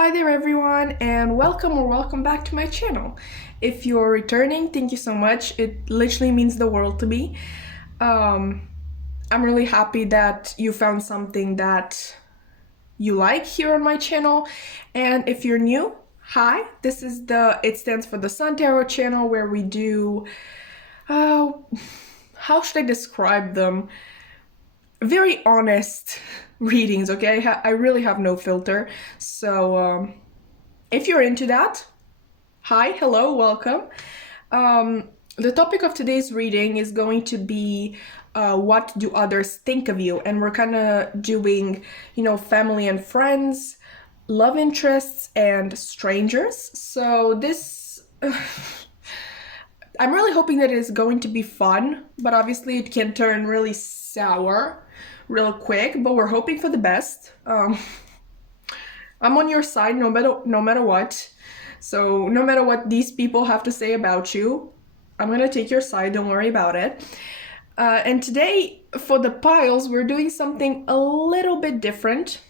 Hi there everyone and welcome back to my channel. If you're returning, thank you so much. It literally means the world to me. Um, I'm really happy that you found something that you like here on my channel. And if you're new, hi, this is it stands for the Sun Tarot channel where we do, uh, how should I describe them? Very honest readings, okay? I really have no filter. So, if you're into that, hi, hello, welcome. The topic of today's reading is going to be what do others think of you? And we're kind of doing, family and friends, love interests, and strangers. So this, I'm really hoping that it's going to be fun, but obviously it can turn really sour real quick, but we're hoping for the best. I'm on your side no matter what. So no matter what these people have to say about you, I'm gonna take your side, don't worry about it. And today, for the piles, we're doing something a little bit different.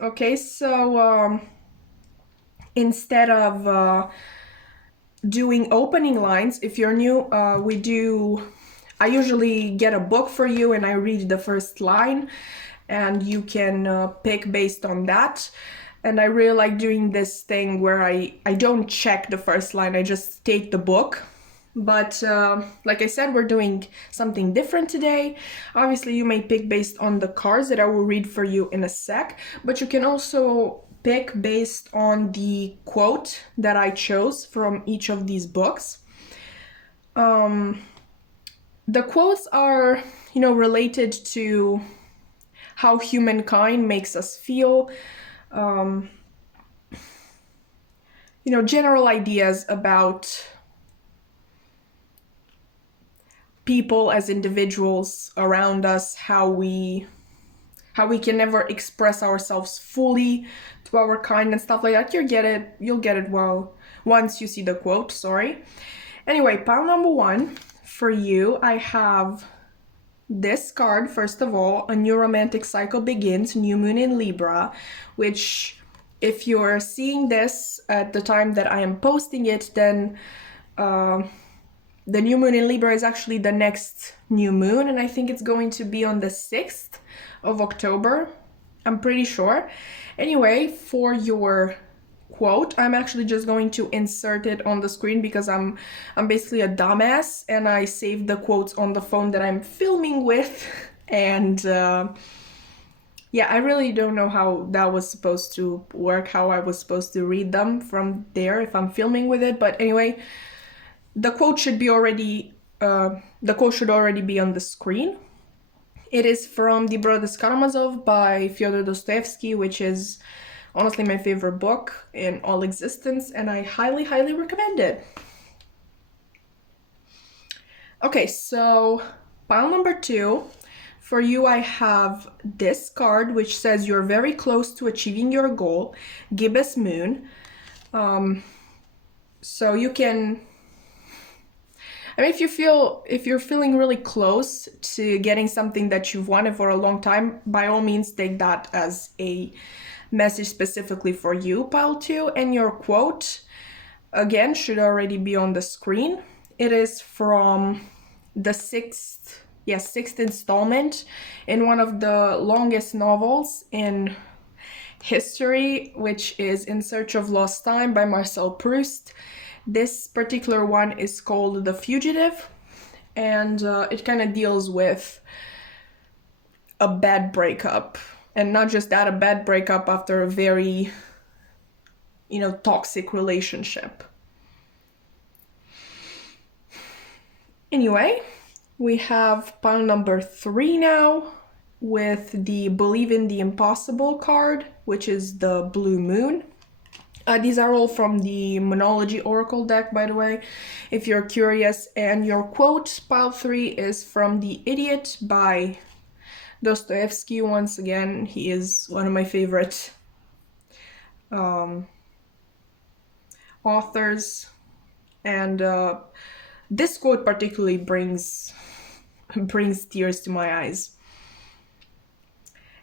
Okay, so instead of doing opening lines, if you're new, I usually get a book for you and I read the first line and you can pick based on that. And I really like doing this thing where I don't check the first line, I just take the book. But like I said, we're doing something different today. Obviously, you may pick based on the cards that I will read for you in a sec, but you can also pick based on the quote that I chose from each of these books. The quotes are, related to how humankind makes us feel, general ideas about people as individuals around us, how we can never express ourselves fully to our kind and stuff like that. You'll get it well once you see the quote, sorry. Anyway, pile number 1 for you, I have this card. First of all, a new romantic cycle begins, new moon in Libra, which if you're seeing this at the time that I am posting it, then the new moon in Libra is actually the next new moon, and I think it's going to be on the 6th of October. I'm pretty sure. Anyway, for your quote, I'm actually just going to insert it on the screen because I'm basically a dumbass and I saved the quotes on the phone that I'm filming with. And yeah, I really don't know how that was supposed to work, how I was supposed to read them from there if I'm filming with it. But anyway, the quote should already be on the screen. It is from the Brothers Karamazov by Fyodor Dostoevsky, which is honestly my favorite book in all existence, and I highly, highly recommend it. Okay, so pile number 2. For you, I have this card, which says you're very close to achieving your goal, gibbous moon. So you can, if you're feeling really close to getting something that you've wanted for a long time, by all means take that as a message specifically for you, pile 2. And your quote, again, should already be on the screen. It is from the sixth installment in one of the longest novels in history, which is In Search of Lost Time by Marcel Proust. This particular one is called The Fugitive, and it kind of deals with a bad breakup. And not just that, a bad breakup after a very, toxic relationship. Anyway, we have pile number 3 now with the Believe in the Impossible card, which is the blue moon. These are all from the Moonology Oracle deck, by the way, if you're curious. And your quote, pile 3, is from The Idiot by Dostoevsky. Once again, he is one of my favorite authors. And this quote particularly brings tears to my eyes.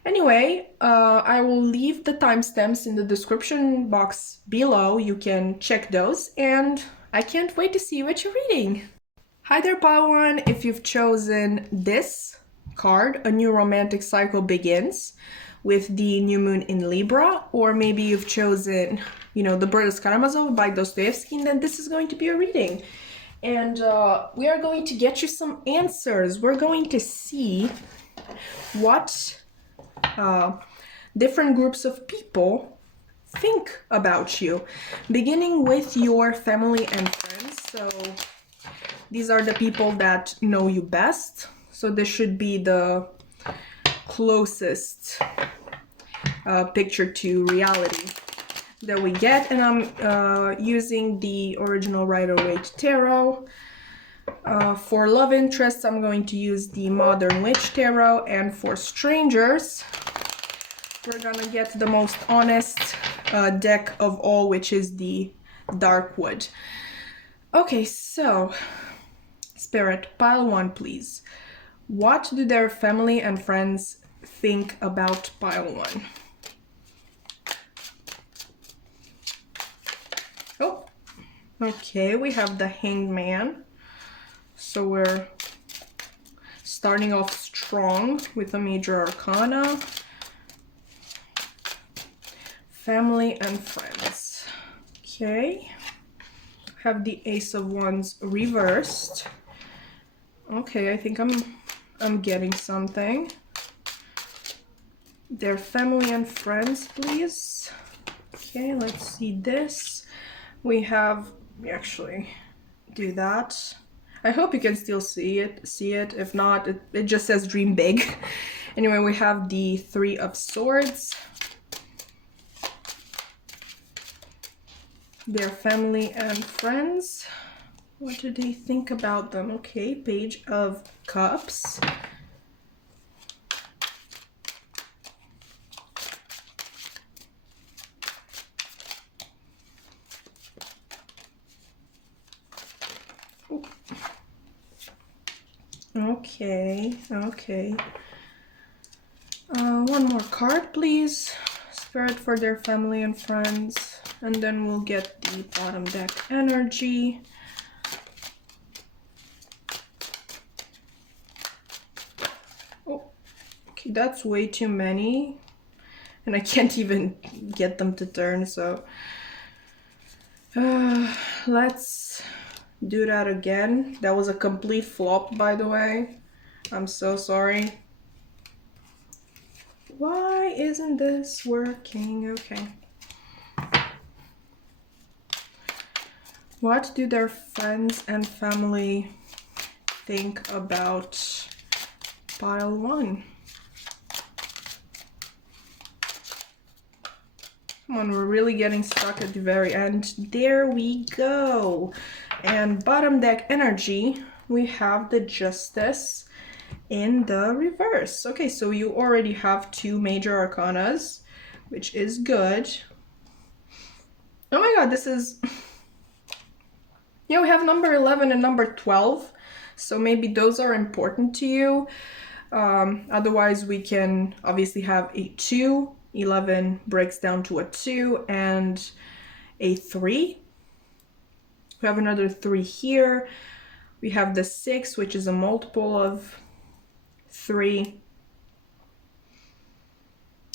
Anyway, I will leave the timestamps in the description box below. You can check those, and I can't wait to see what you're reading. Hi there, Pile One. If you've chosen this card, A New Romantic Cycle Begins, with the new moon in Libra, or maybe you've chosen, the Brothers Karamazov by Dostoevsky, then this is going to be a reading. And we are going to get you some answers. We're going to see what different groups of people think about you, beginning with your family and friends. So these are the people that know you best. So this should be the closest picture to reality that we get. And I'm using the original Rider-Waite Tarot. For love interests, I'm going to use the Modern Witch Tarot, and for strangers, we're gonna get the most honest deck of all, which is the Darkwood. Okay, so Spirit, pile one, please. What do their family and friends think about pile one? Oh, okay, we have the Hanged Man. So we're starting off strong with a major arcana. Family and friends. Okay. Have the Ace of Wands reversed. Okay, I think I'm getting something. Their family and friends, please. Okay, let's see this. We actually do that. I hope you can still see it. If not, it just says dream big. Anyway, we have the Three of Swords. Their family and friends. What do they think about them? Okay, Page of Cups. Okay. One more card, please. Spirit, for their family and friends. And then we'll get the bottom deck energy. Oh, okay, that's way too many. And I can't even get them to turn, so... let's do that again. That was a complete flop, by the way. I'm so sorry. Why isn't this working? Okay. What do their friends and family think about pile one? Come on, we're really getting stuck at the very end. There we go. And bottom deck energy, we have the Justice in the reverse. Okay, so you already have two major arcanas, which is good. Oh my god, this is... Yeah, we have number 11 and number 12, so maybe those are important to you. Otherwise, we can obviously have a 2. 11 breaks down to a 2 and a 3. We have another 3 here. We have the 6, which is a multiple of 3.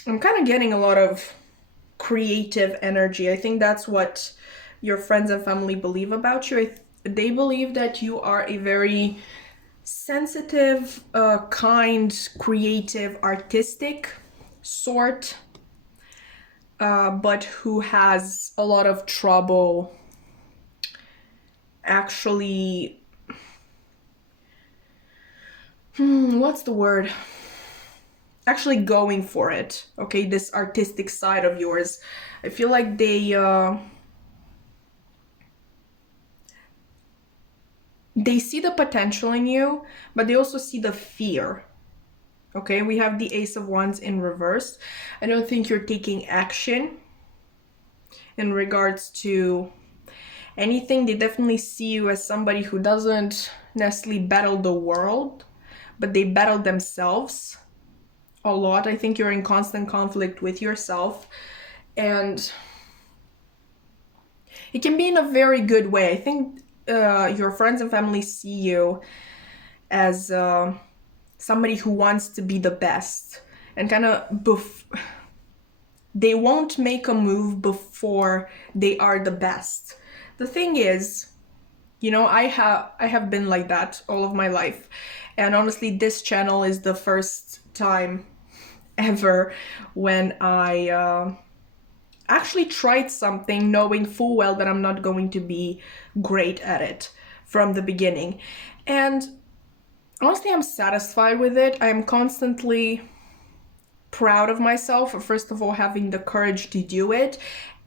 I'm kind of getting a lot of creative energy. I think that's what your friends and family believe about you. They believe that you are a very sensitive, kind, creative, artistic sort, but who has a lot of trouble actually... what's the word? Actually going for it, okay? This artistic side of yours. I feel like they see the potential in you, but they also see the fear. Okay, we have the Ace of Wands in reverse. I don't think you're taking action in regards to anything. They definitely see you as somebody who doesn't necessarily battle the world, but they battle themselves a lot. I think you're in constant conflict with yourself, and it can be in a very good way. I think your friends and family see you as somebody who wants to be the best, and kind of they won't make a move before they are the best. The thing is, you know, I have been like that all of my life, and honestly, this channel is the first time ever when I actually tried something knowing full well that I'm not going to be great at it from the beginning. And honestly, I'm satisfied with it. I'm constantly proud of myself for, first of all, having the courage to do it,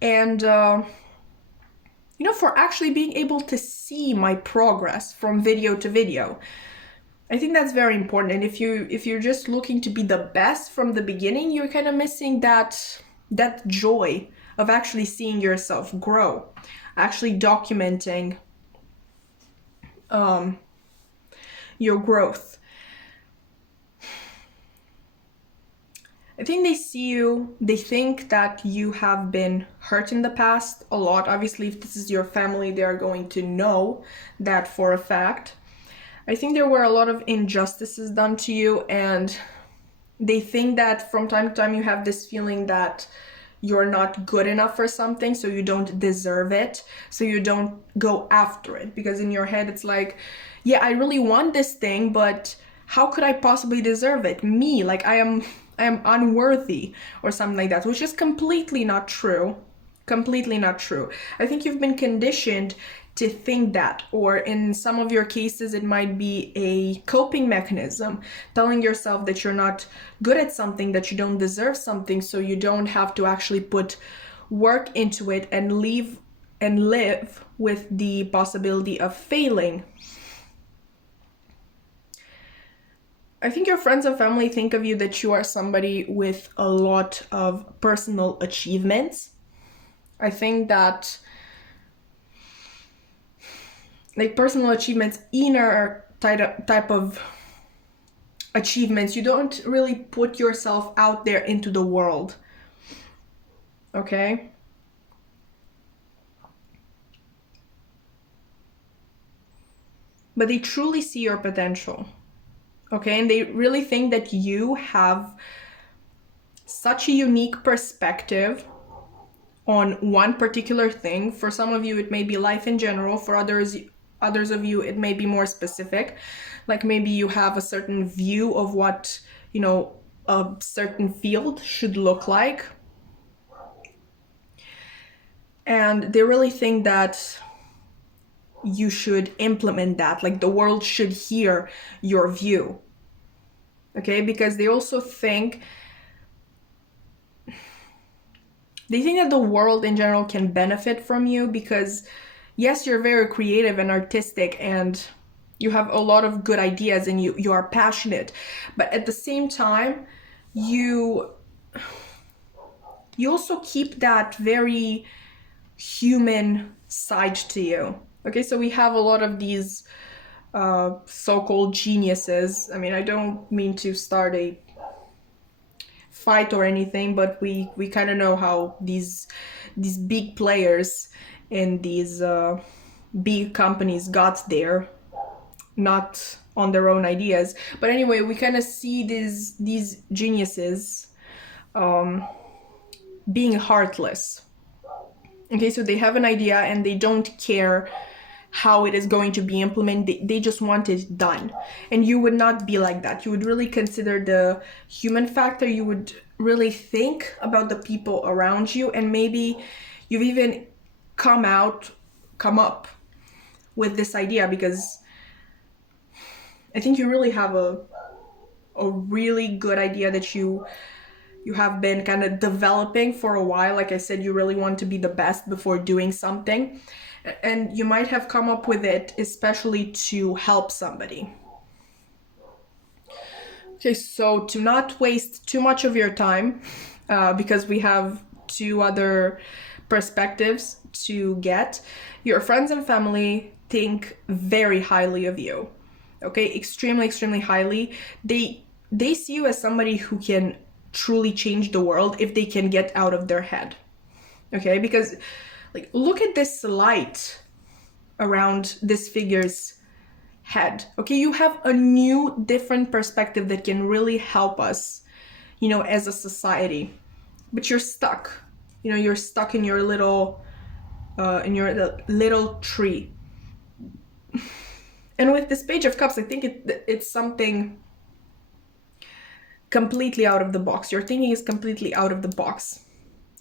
and you know, for actually being able to see my progress from video to video. I think that's very important. And if you're just looking to be the best from the beginning, you're kind of missing that joy of actually seeing yourself grow, actually documenting your growth. I think they see you, they think that you have been hurt in the past a lot. Obviously, if this is your family, they are going to know that for a fact. I think there were a lot of injustices done to you, and they think that from time to time you have this feeling that you're not good enough for something, so you don't deserve it, so you don't go after it. Because in your head, it's like, yeah, I really want this thing, but how could I possibly deserve it? Me, like I am unworthy or something like that, which is completely not true. Completely not true. I think you've been conditioned to think that, or in some of your cases, it might be a coping mechanism, telling yourself that you're not good at something, that you don't deserve something, so you don't have to actually put work into it and live with the possibility of failing. I think your friends and family think of you that you are somebody with a lot of personal achievements. I think that, like, personal achievements, inner type of achievements, you don't really put yourself out there into the world. Okay? But they truly see your potential. Okay, and they really think that you have such a unique perspective on one particular thing. For some of you, it may be life in general. For others of you, it may be more specific. Like maybe you have a certain view of what, you know, a certain field should look like. And they really think that you should implement that, like the world should hear your view. Okay, because they also think that the world in general can benefit from you, because yes, you're very creative and artistic and you have a lot of good ideas and you are passionate, but at the same time you also keep that very human side to you. Okay, so we have a lot of these so-called geniuses. I mean, I don't mean to start a fight or anything, but we kind of know how these big players in these big companies got there, not on their own ideas. But anyway, we kind of see these geniuses being heartless. Okay, so they have an idea and they don't care how it is going to be implemented. They just want it done. And you would not be like that. You would really consider the human factor. You would really think about the people around you, and maybe you've even come up with this idea because I think you really have a really good idea that you have been kind of developing for a while. Like I said, you really want to be the best before doing something. And you might have come up with it especially to help somebody. Okay, so to not waste too much of your time, because we have two other perspectives to get, your friends and family think very highly of you. Okay, extremely, extremely highly. They they see you as somebody who can truly change the world if they can get out of their head. Okay, because like, look at this light around this figure's head. Okay, you have a new, different perspective that can really help us, you know, as a society. But you're stuck. You know, you're stuck in your little tree. And with this Page of Cups, I think it's something completely out of the box. Your thinking is completely out of the box.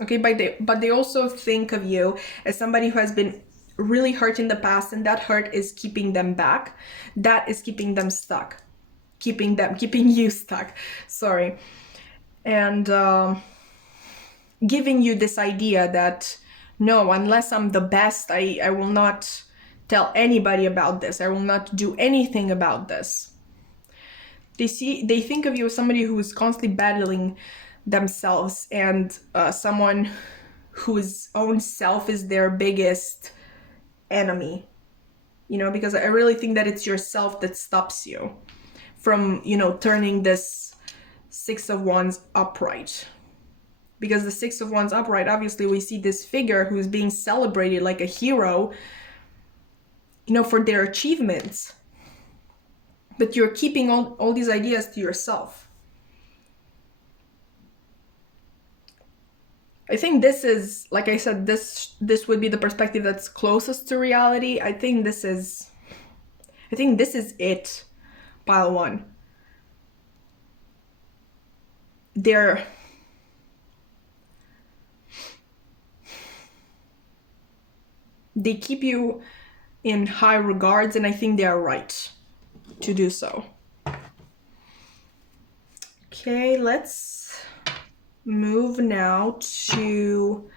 Okay, but they also think of you as somebody who has been really hurt in the past, and that hurt is keeping them back. That is keeping them stuck. Keeping you stuck. Sorry. And giving you this idea that, no, unless I'm the best, I will not tell anybody about this. I will not do anything about this. They think of you as somebody who is constantly battling themselves, and someone whose own self is their biggest enemy. You know, because I really think that it's yourself that stops you from, you know, turning this Six of Wands upright. Because the Six of Wands upright, obviously we see this figure who's being celebrated like a hero, you know, for their achievements. But you're keeping all these ideas to yourself. I think this is, like I said, this would be the perspective that's closest to reality. I think this is it, pile one. They keep you in high regards, and I think they are right to do so. Okay, let's move now to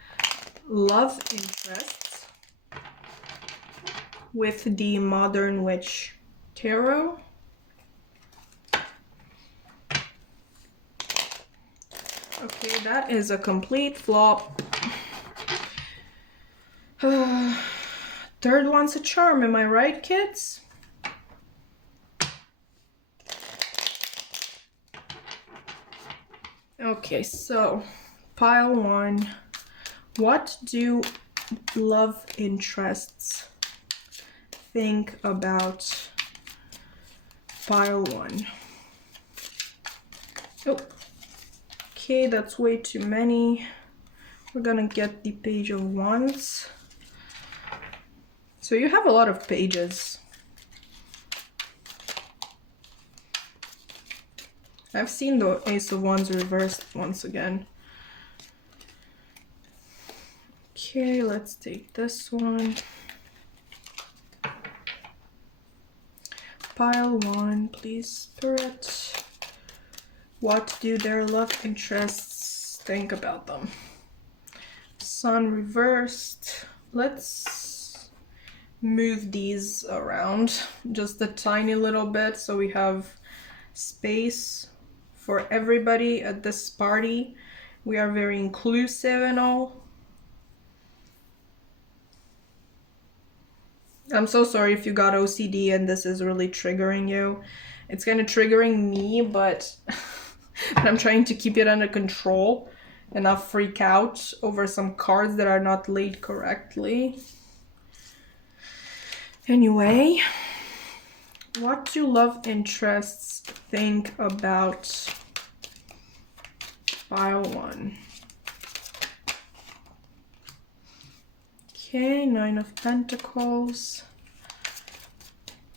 love interests with the Modern Witch Tarot. Okay, that is a complete flop. Third one's a charm, am I right, kids? Okay, so pile one. What do love interests think about pile one? Oh, okay, that's way too many. We're gonna get the Page of Wands. So you have a lot of pages. I've seen the Ace of Wands reversed once again. Okay, let's take this one. Pile one, please, Spirit. What do their love interests think about them? Sun reversed. Let's move these around just a tiny little bit so we have space for everybody at this party. We are very inclusive and all. I'm so sorry if you got OCD and this is really triggering you. It's kind of triggering me, but I'm trying to keep it under control and not freak out over some cards that are not laid correctly. Anyway, what do love interests think about pile one? Okay, Nine of Pentacles.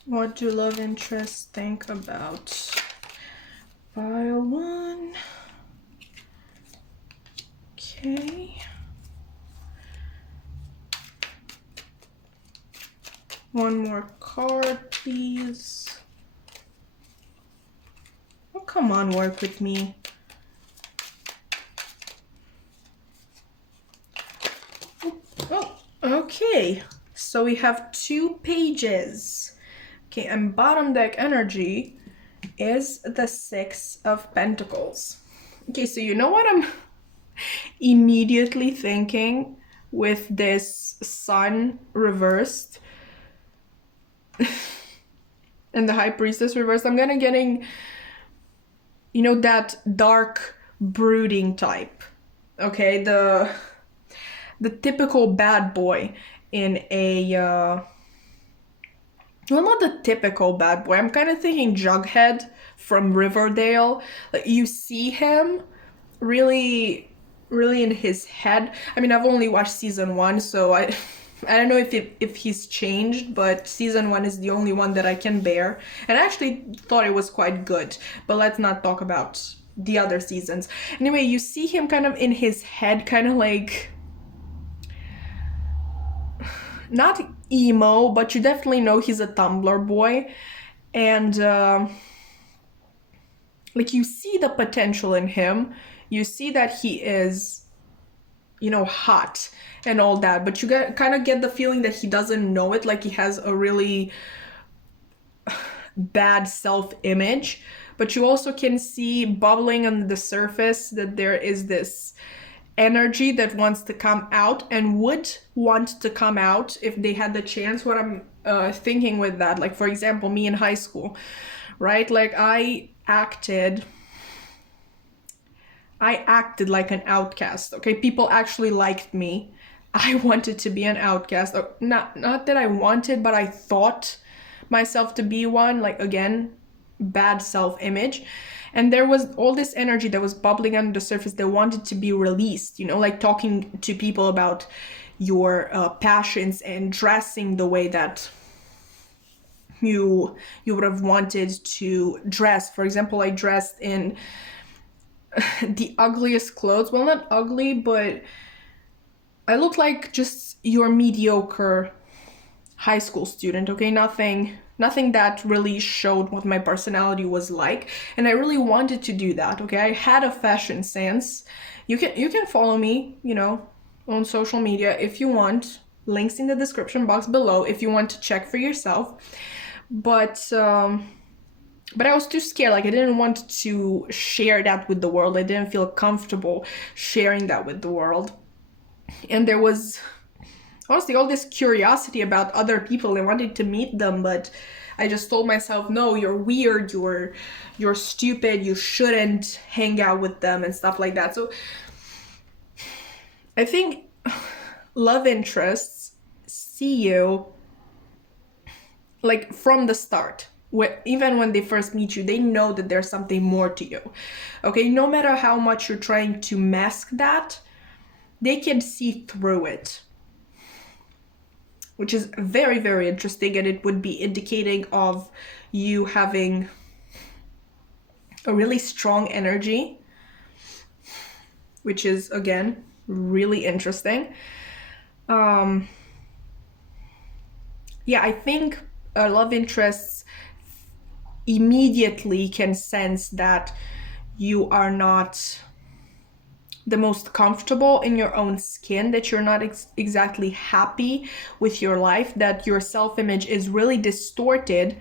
What do love interests think about pile one? Okay. One more card, please. Oh, come on, work with me. Oh, okay. So we have 2 pages. Okay, and bottom deck energy is the Six of Pentacles. Okay, so you know what I'm immediately thinking with this Sun reversed and the High Priestess reversed? I'm getting, you know, that dark brooding type. Okay, the typical bad boy in a well, not the typical bad boy. I'm kind of thinking Jughead from Riverdale. Like, you see him really, really in his head. I mean, I've only watched season one, so I don't know if he's changed, but season one is the only one that I can bear. And I actually thought it was quite good, but let's not talk about the other seasons. Anyway, you see him kind of in his head, kind of like, not emo, but you definitely know he's a Tumblr boy. And like, you see the potential in him. You see that he is, you know, hot and all that, but you kind of get the feeling that he doesn't know it. Like, he has a really bad self-image. But you also can see bubbling under the surface that there is this energy that wants to come out and would want to come out if they had the chance. What I'm thinking with that, like, for example, me in high school, right? Like, I acted like an outcast. Okay, people actually liked me. I wanted to be an outcast. Not that I wanted, but I thought myself to be one. Like, again, bad self-image. And there was all this energy that was bubbling under the surface that wanted to be released, you know, like talking to people about your passions and dressing the way that you would have wanted to dress. For example, I dressed in the ugliest clothes. Well, not ugly, but I looked like just your mediocre high school student, okay? Nothing that really showed what my personality was like, and I really wanted to do that, okay? I had a fashion sense. You can follow me, you know, on social media if you want. Links in the description box below if you want to check for yourself. But I was too scared. Like, I didn't want to share that with the world. I didn't feel comfortable sharing that with the world. And there was honestly all this curiosity about other people. I wanted to meet them, but I just told myself, no, you're weird, you're stupid, you shouldn't hang out with them and stuff like that. So I think love interests see you like from the start. Even when they first meet you, they know that there's something more to you. Okay, no matter how much you're trying to mask that, they can see through it, which is very, very interesting, and it would be indicating of you having a really strong energy, which is, again, really interesting. Yeah, I think love interests immediately can sense that you are not the most comfortable in your own skin, that you're not exactly happy with your life, that your self-image is really distorted,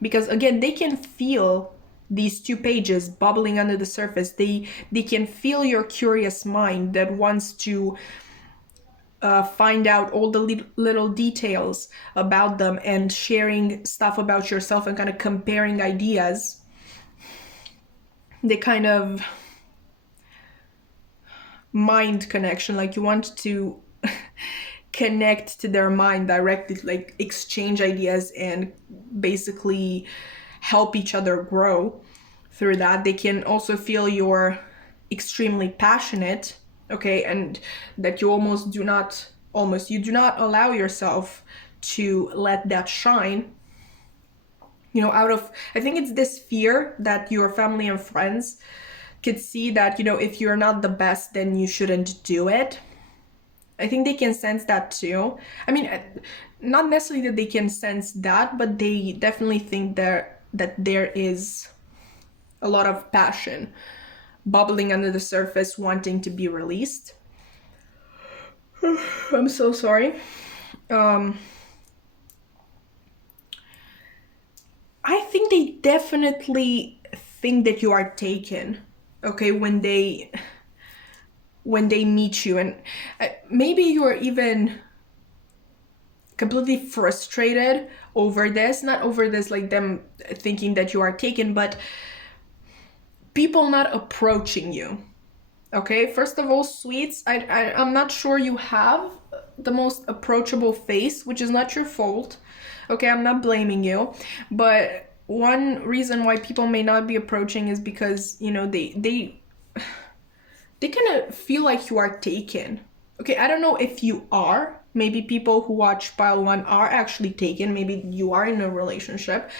because again, they can feel these 2 pages bubbling under the surface. They can feel your curious mind that wants to find out all the little details about them and sharing stuff about yourself and kind of comparing ideas. They kind of mind connection, like you want to connect to their mind directly, like exchange ideas and basically help each other grow through that. They can also feel you're extremely passionate, okay, and that you do not allow yourself to let that shine, you know, out of, I think it's this fear that your family and friends could see that, you know, if you're not the best, then you shouldn't do it. I think they can sense that too. I mean, not necessarily that they can sense that, but they definitely think that there is a lot of passion bubbling under the surface, wanting to be released. I'm so sorry. I think they definitely think that you are taken, okay, when they meet you, and maybe you're even completely frustrated over this, not over this like them thinking that you are taken, but people not approaching you. Okay, first of all, sweets, I'm not sure you have the most approachable face, which is not your fault. Okay, I'm not blaming you, but one reason why people may not be approaching is because, you know, they kind of feel like you are taken. Okay, I don't know if you are. Maybe people who watch pile one are actually taken. Maybe you are in a relationship,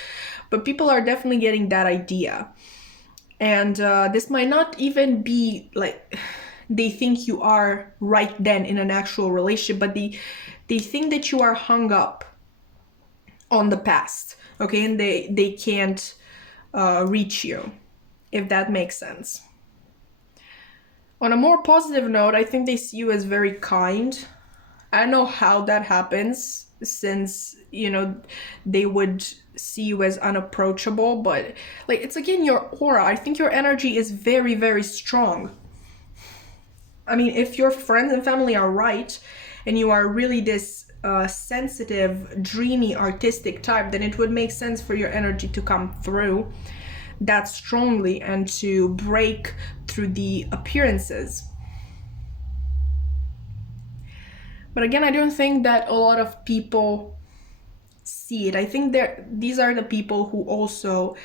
but people are definitely getting that idea. And this might not even be like they think you are right then in an actual relationship, but they think that you are hung up on the past, okay, and they can't reach you, if that makes sense. On a more positive note, I think they see you as very kind. I don't know how that happens, since, you know, they would see you as unapproachable, but like, it's again your aura. I think your energy is very, very strong. I mean, if your friends and family are right, and you are really this sensitive, dreamy, artistic type, then it would make sense for your energy to come through that strongly and to break through the appearances. But again, I don't think that a lot of people see it. I think these are the people who also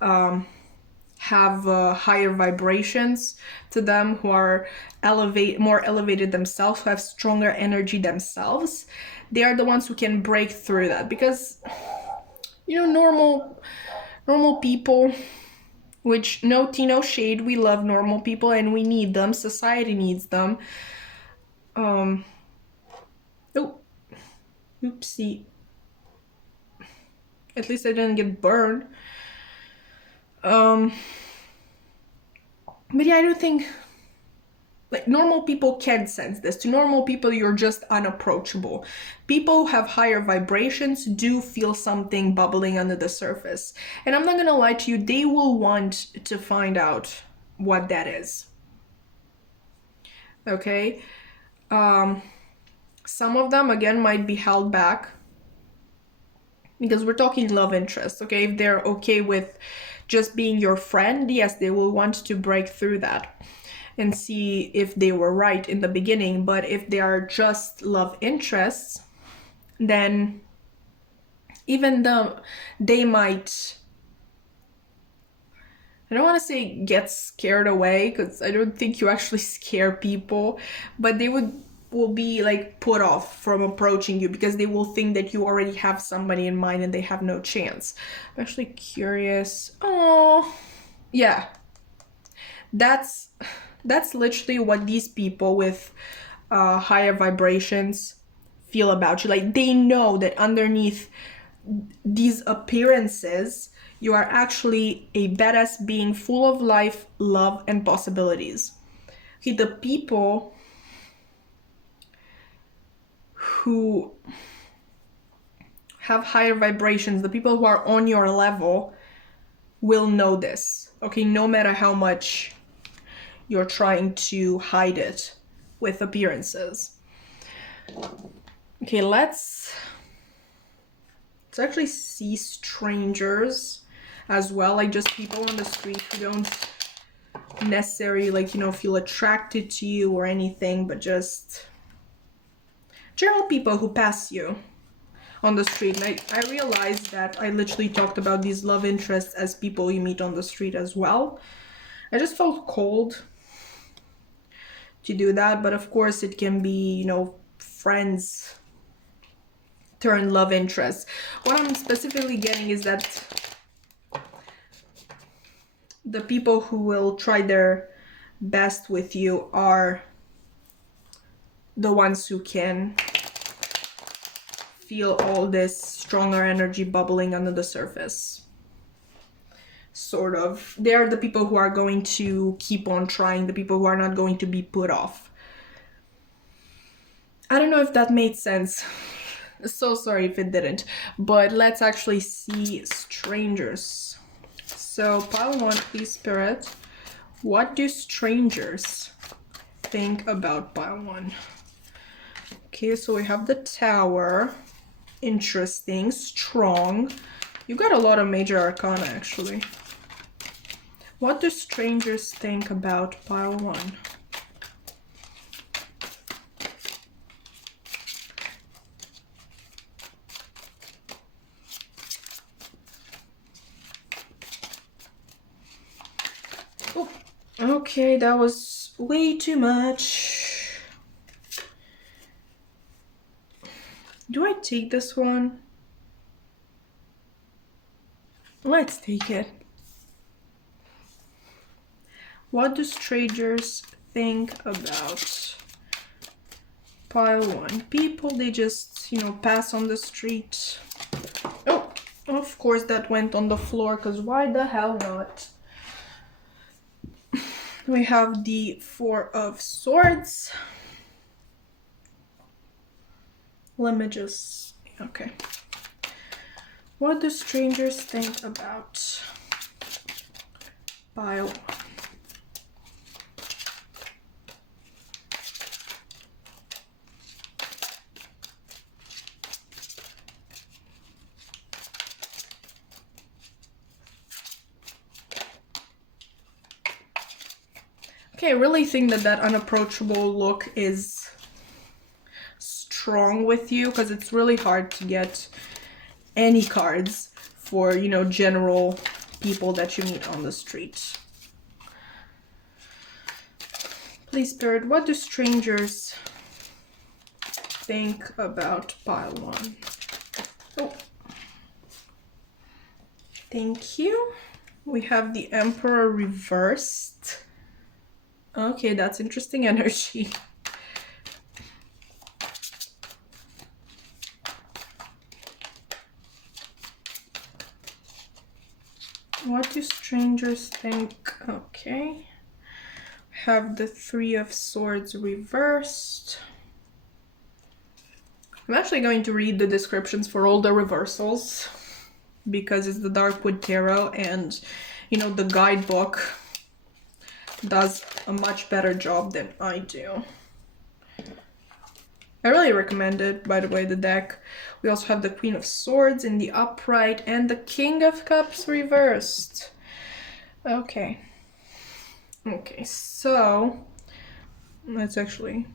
have higher vibrations to them, who are more elevated themselves, who have stronger energy themselves. They are the ones who can break through that, because, you know, normal people, which no shade, we love normal people and we need them, society needs them. Oopsie. At least I didn't get burned. But yeah, I don't think, like, normal people can sense this. To normal people, you're just unapproachable. People who have higher vibrations do feel something bubbling under the surface. And I'm not gonna lie to you, they will want to find out what that is. Okay? Some of them, again, might be held back, because we're talking love interest, okay? If they're okay with just being your friend, yes, they will want to break through that and see if they were right in the beginning. But if they are just love interests, then even though they might, I don't want to say get scared away, because I don't think you actually scare people, but they will be like put off from approaching you, because they will think that you already have somebody in mind and they have no chance. I'm actually curious. Oh, yeah. That's literally what these people with higher vibrations feel about you. Like, they know that underneath these appearances, you are actually a badass being full of life, love, and possibilities. Okay, the people who have higher vibrations, the people who are on your level, will know this, okay, no matter how much you're trying to hide it with appearances. Okay, let's actually see strangers as well, like just people on the street who don't necessarily, like, you know, feel attracted to you or anything, but just general people who pass you on the street. And I realized that I literally talked about these love interests as people you meet on the street as well. I just felt cold to do that, but of course it can be, you know, friends turn love interests. What I'm specifically getting is that the people who will try their best with you are the ones who can feel all this stronger energy bubbling under the surface. Sort of. They're the people who are going to keep on trying, the people who are not going to be put off. I don't know if that made sense. So sorry if it didn't. But let's actually see strangers. So pile one, please, Spirit. What do strangers think about pile one? Okay, so we have the Tower. Interesting, strong. You got a lot of major arcana, actually. What do strangers think about pile 1? Oh, okay, that was way too much. Do I take this one? Let's take it. What do strangers think about pile 1? People, they just, you know, pass on the street. Oh, of course that went on the floor, because why the hell not? We have the 4 of Swords. Let me just, okay. What do strangers think about pile 1? Okay, I really think that that unapproachable look is strong with you, because it's really hard to get any cards for, you know, general people that you meet on the street. Please, Spirit, what do strangers think about pile 1? Oh. Thank you. We have the Emperor reversed. Okay, that's interesting energy. What do strangers think? Okay. Have the 3 of Swords reversed. I'm actually going to read the descriptions for all the reversals, because it's the Darkwood Tarot, and, you know, the guidebook does a much better job than I do. I really recommend it, by the way, the deck. We also have the Queen of Swords in the upright and the King of Cups reversed. Okay. Okay, so let's actually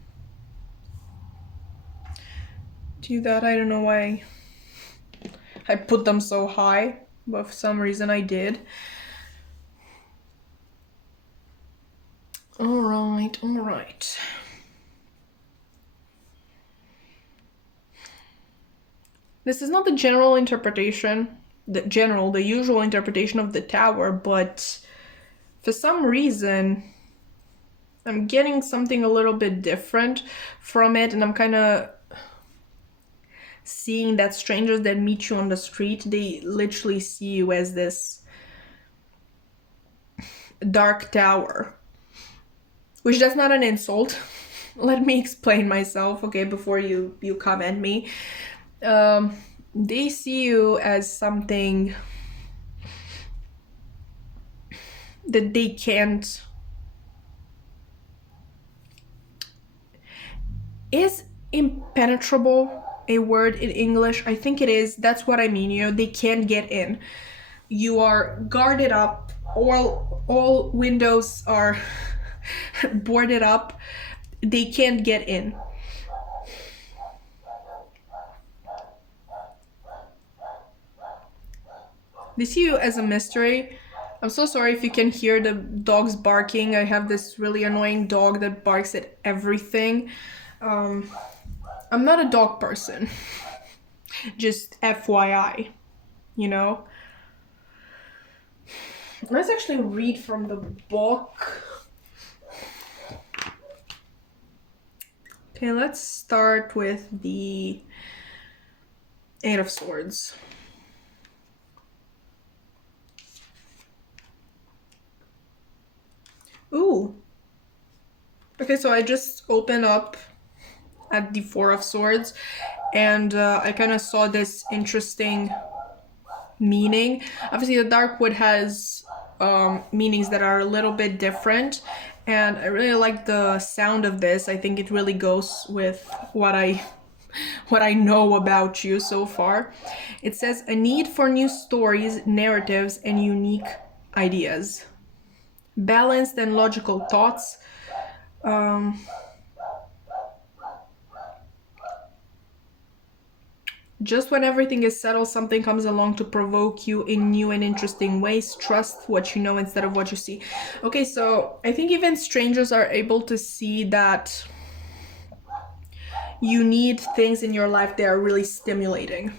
do that. I don't know why I put them so high, but for some reason I did. All right. This is not the general interpretation, the usual interpretation of the Tower, but for some reason I'm getting something a little bit different from it, and I'm kind of seeing that strangers that meet you on the street, they literally see you as this dark tower, which that's not an insult. Let me explain myself, okay, before you comment me. They see you as something that they can't. Is impenetrable a word in English? I think it is. That's what I mean. You know, they can't get in. You are guarded up. All windows are boarded up. They can't get in. They see you as a mystery. I'm so sorry if you can hear the dogs barking. I have this really annoying dog that barks at everything. I'm not a dog person. Just FYI, you know? Let's actually read from the book. Okay, let's start with the 8 of Swords. Ooh. Okay, so I just opened up at the 4 of Swords, and I kind of saw this interesting meaning. Obviously, the Darkwood has meanings that are a little bit different, and I really like the sound of this. I think it really goes with what I know about you so far. It says, a need for new stories, narratives, and unique ideas. balanced and logical thoughts. Just when everything is settled, something comes along to provoke you in new and interesting ways. Trust what you know instead of what you see. Okay, so I think even strangers are able to see that you need things in your life that are really stimulating.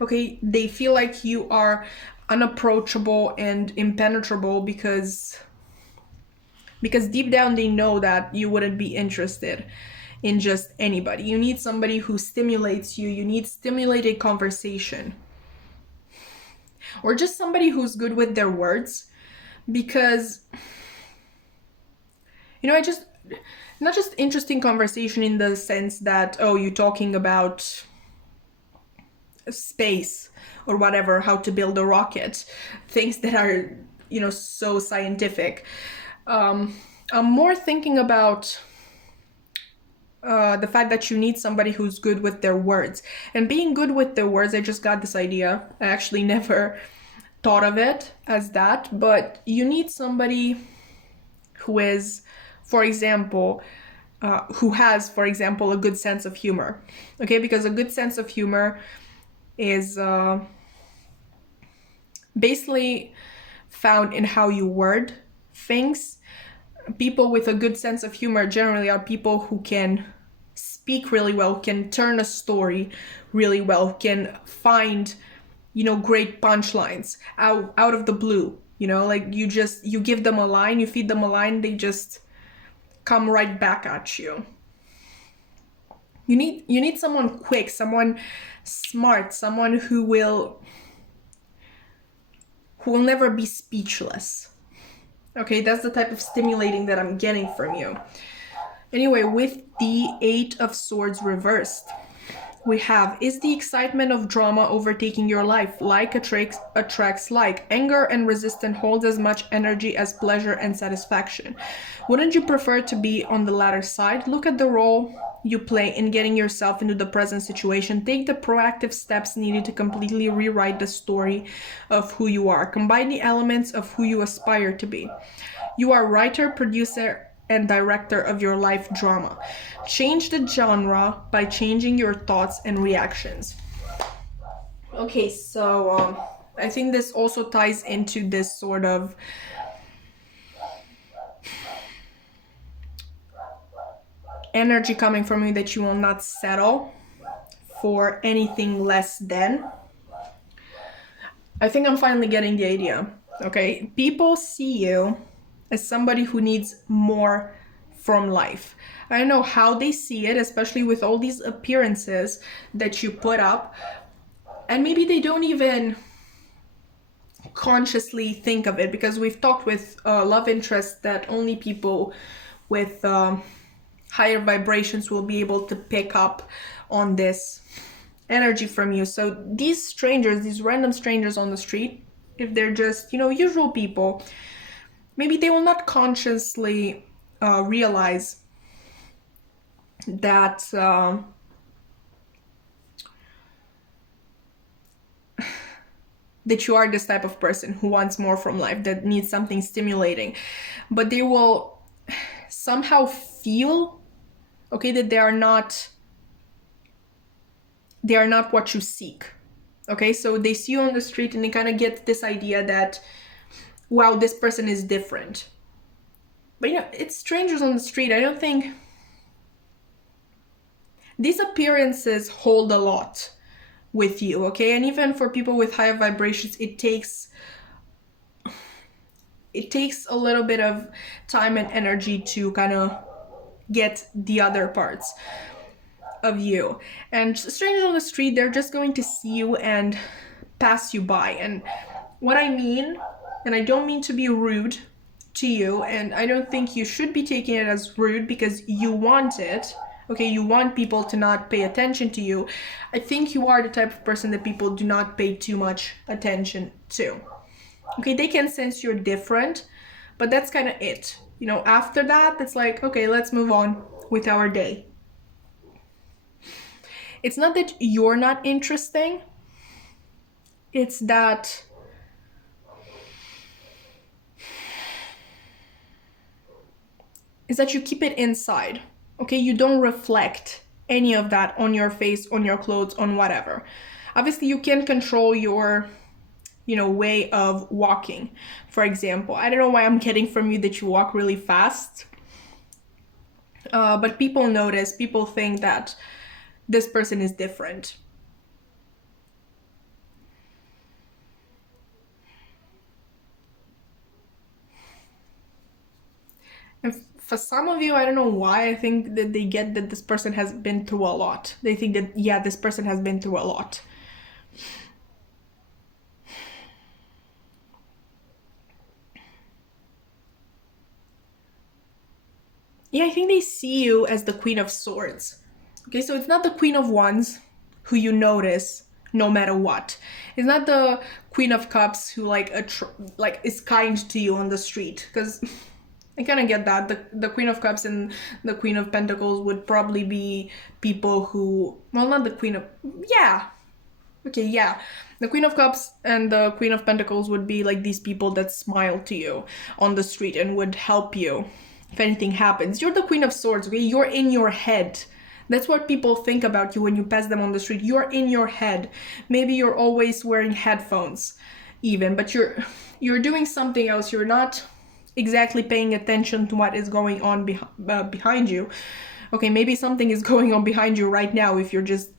Okay, they feel like you are unapproachable and impenetrable because deep down they know that you wouldn't be interested in just anybody. You need somebody who stimulates you. You need stimulated conversation. Or just somebody who's good with their words. Because, I just, not just interesting conversation in the sense that, oh, you're talking about space or whatever, how to build a rocket, things that are, so scientific. I'm more thinking about the fact that you need somebody who's good with their words. And being good with their words, I just got this idea. I actually never thought of it as that, but you need somebody who is, for example, who has, for example, a good sense of humor. Okay, because a good sense of humor is basically found in how you word things. People with a good sense of humor generally are people who can speak really well, can turn a story really well, can find, great punchlines out of the blue. Like you give them a line, you feed them a line, they just come right back at you. You need someone quick, someone smart, someone who will never be speechless. Okay, that's the type of stimulating that I'm getting from you. Anyway, with the 8 of Swords reversed, we have, is the excitement of drama overtaking your life? Like attracts like. Anger and resistance holds as much energy as pleasure and satisfaction. Wouldn't you prefer to be on the latter side? Look at the role you play in getting yourself into the present situation. Take the proactive steps needed to completely rewrite the story of who you are. Combine the elements of who you aspire to be. You are writer, producer, and director of your life drama. Change the genre by changing your thoughts and reactions. Okay, so I think this also ties into this sort of energy coming from you that you will not settle for anything less than. I think I'm finally getting the idea. Okay, people see you as somebody who needs more from life. I don't know how they see it, especially with all these appearances that you put up. And maybe they don't even consciously think of it, because we've talked with love interests that only people with higher vibrations will be able to pick up on this energy from you. So these strangers, these random strangers on the street, if they're just, usual people, maybe they will not consciously realize that that you are this type of person who wants more from life, that needs something stimulating. But they will somehow feel, okay, that they are not what you seek. Okay, so they see you on the street and they kind of get this idea that, wow, this person is different. But it's strangers on the street. I don't think these appearances hold a lot with you, okay? And even for people with higher vibrations, it takes a little bit of time and energy to kind of get the other parts of you. And strangers on the street, they're just going to see you and pass you by. And what I mean, and I don't mean to be rude to you, and I don't think you should be taking it as rude because you want it, okay? You want people to not pay attention to you. I think you are the type of person that people do not pay too much attention to. Okay, they can sense you're different, but that's kind of it. After that, it's like, okay, let's move on with our day. It's not that you're not interesting, it's that is that you keep it inside. Okay, you don't reflect any of that on your face, on your clothes, on whatever. Obviously, you can control your, way of walking. For example, I don't know why I'm getting from you that you walk really fast, but people notice, people think that this person is different. And for some of you, I don't know why, I think that they get that this person has been through a lot. They think that, yeah, this person has been through a lot. Yeah, I think they see you as the Queen of Swords. Okay, so it's not the Queen of Wands who you notice no matter what. It's not the Queen of Cups who like is kind to you on the street, because I kind of get that. The Queen of Cups and the Queen of Pentacles would probably be people who, well, not the Queen of, yeah. Okay, yeah. The Queen of Cups and the Queen of Pentacles would be like these people that smile to you on the street and would help you if anything happens. You're the Queen of Swords, okay? You're in your head. That's what people think about you when you pass them on the street. You're in your head. Maybe you're always wearing headphones even, but you're doing something else. You're not exactly paying attention to what is going on behind you. Okay, maybe something is going on behind you right now if you're just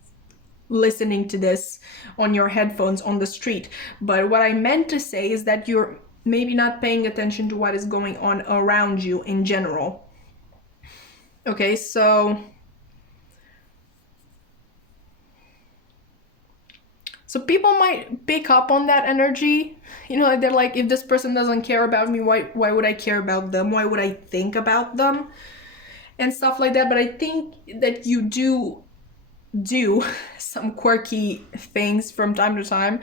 listening to this on your headphones on the street. But what I meant to say is that you're maybe not paying attention to what is going on around you in general. Okay, so people might pick up on that energy. They're like, if this person doesn't care about me, why would I care about them? Why would I think about them? And stuff like that. But I think that you do some quirky things from time to time.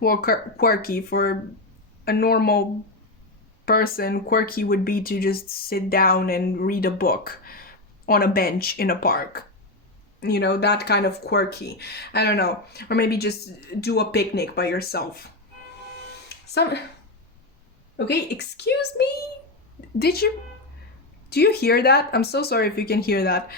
Well, quirky for a normal person, quirky would be to just sit down and read a book on a bench in a park. That kind of quirky. I don't know. Or maybe just do a picnic by yourself. Okay, excuse me? Do you hear that? I'm so sorry if you can hear that.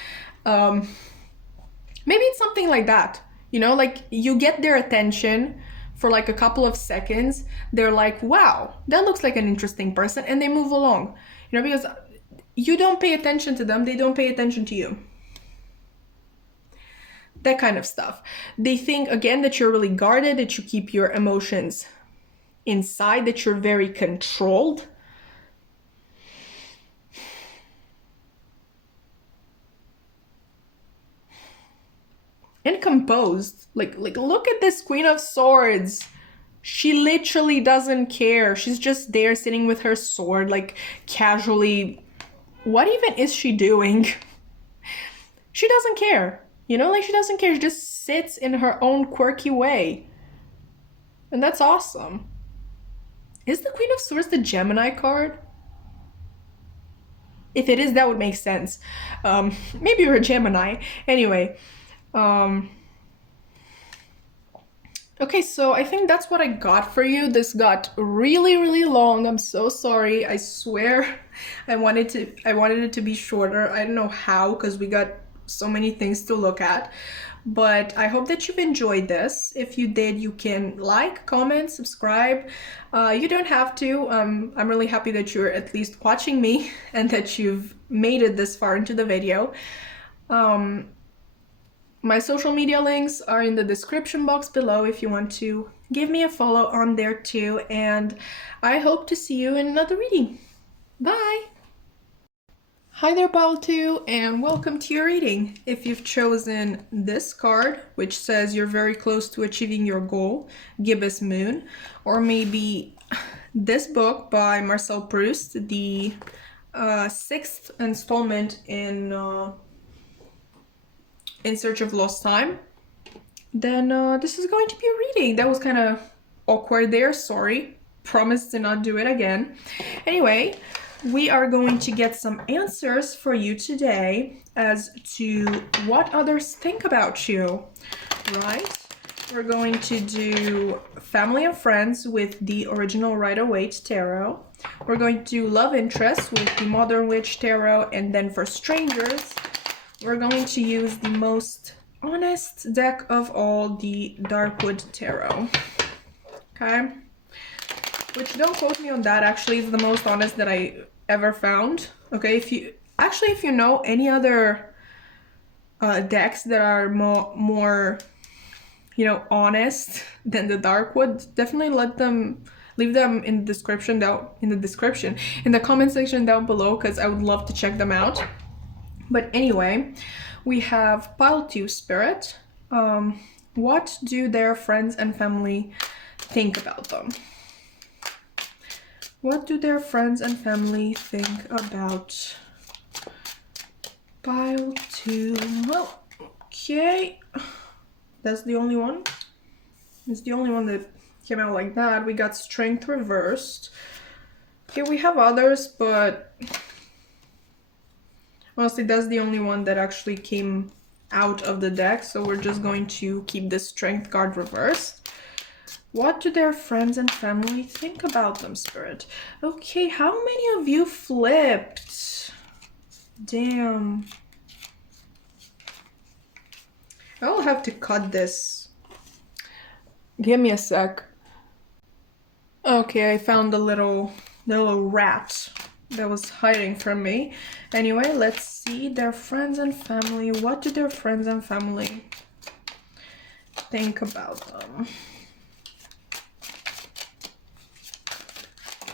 Maybe it's something like that. Like you get their attention for like a couple of seconds. They're like, wow, that looks like an interesting person. And they move along, because you don't pay attention to them. They don't pay attention to you. That kind of stuff. They think, again, that you're really guarded, that you keep your emotions inside, that you're very controlled. And composed. Like look at this Queen of Swords. She literally doesn't care. She's just there sitting with her sword, like casually. What even is she doing? She doesn't care. Like she doesn't care. She just sits in her own quirky way. And that's awesome. Is the Queen of Swords the Gemini card? If it is, that would make sense. Maybe you're a Gemini. Anyway. Okay, so I think that's what I got for you. This got really, really long. I'm so sorry. I swear I wanted it to be shorter. I don't know how, because we got so many things to look at. But I hope that you've enjoyed this. If you did, you can like, comment, subscribe. You don't have to. I'm really happy that you're at least watching me and that you've made it this far into the video. My social media links are in the description box below if you want to give me a follow on there too. And I hope to see you in another reading. Bye! Hi there, Paul 2, and welcome to your reading. If you've chosen this card, which says you're very close to achieving your goal, Gibbous Moon, or maybe this book by Marcel Proust, the 6th installment in Search of Lost Time, then this is going to be a reading. That was kind of awkward there, sorry. Promise to not do it again. Anyway, we are going to get some answers for you today as to what others think about you, right? We're going to do family and friends with the original Rider-Waite tarot. We're going to do love interest with the Modern Witch tarot, and then for strangers, we're going to use the most honest deck of all, the Darkwood tarot. Okay? Which, don't quote me on that, actually is the most honest that I ever found. Okay, if you know any other decks that are more you know, honest than the Darkwood, definitely leave them in the description in the comment section down below, because I would love to check them out. But anyway, we have pile 2 spirit. What do their friends and family think about them? What do their friends and family think about pile 2? Well, okay. That's the only one. It's the only one that came out like that. We got strength reversed. Okay, we have others, but honestly, that's the only one that actually came out of the deck. So we're just going to keep the strength card reversed. What do their friends and family think about them, Spirit? Okay, how many of you flipped? Damn. I'll have to cut this. Give me a sec. Okay, I found the little rat that was hiding from me. Anyway, let's see their friends and family. What do their friends and family think about them?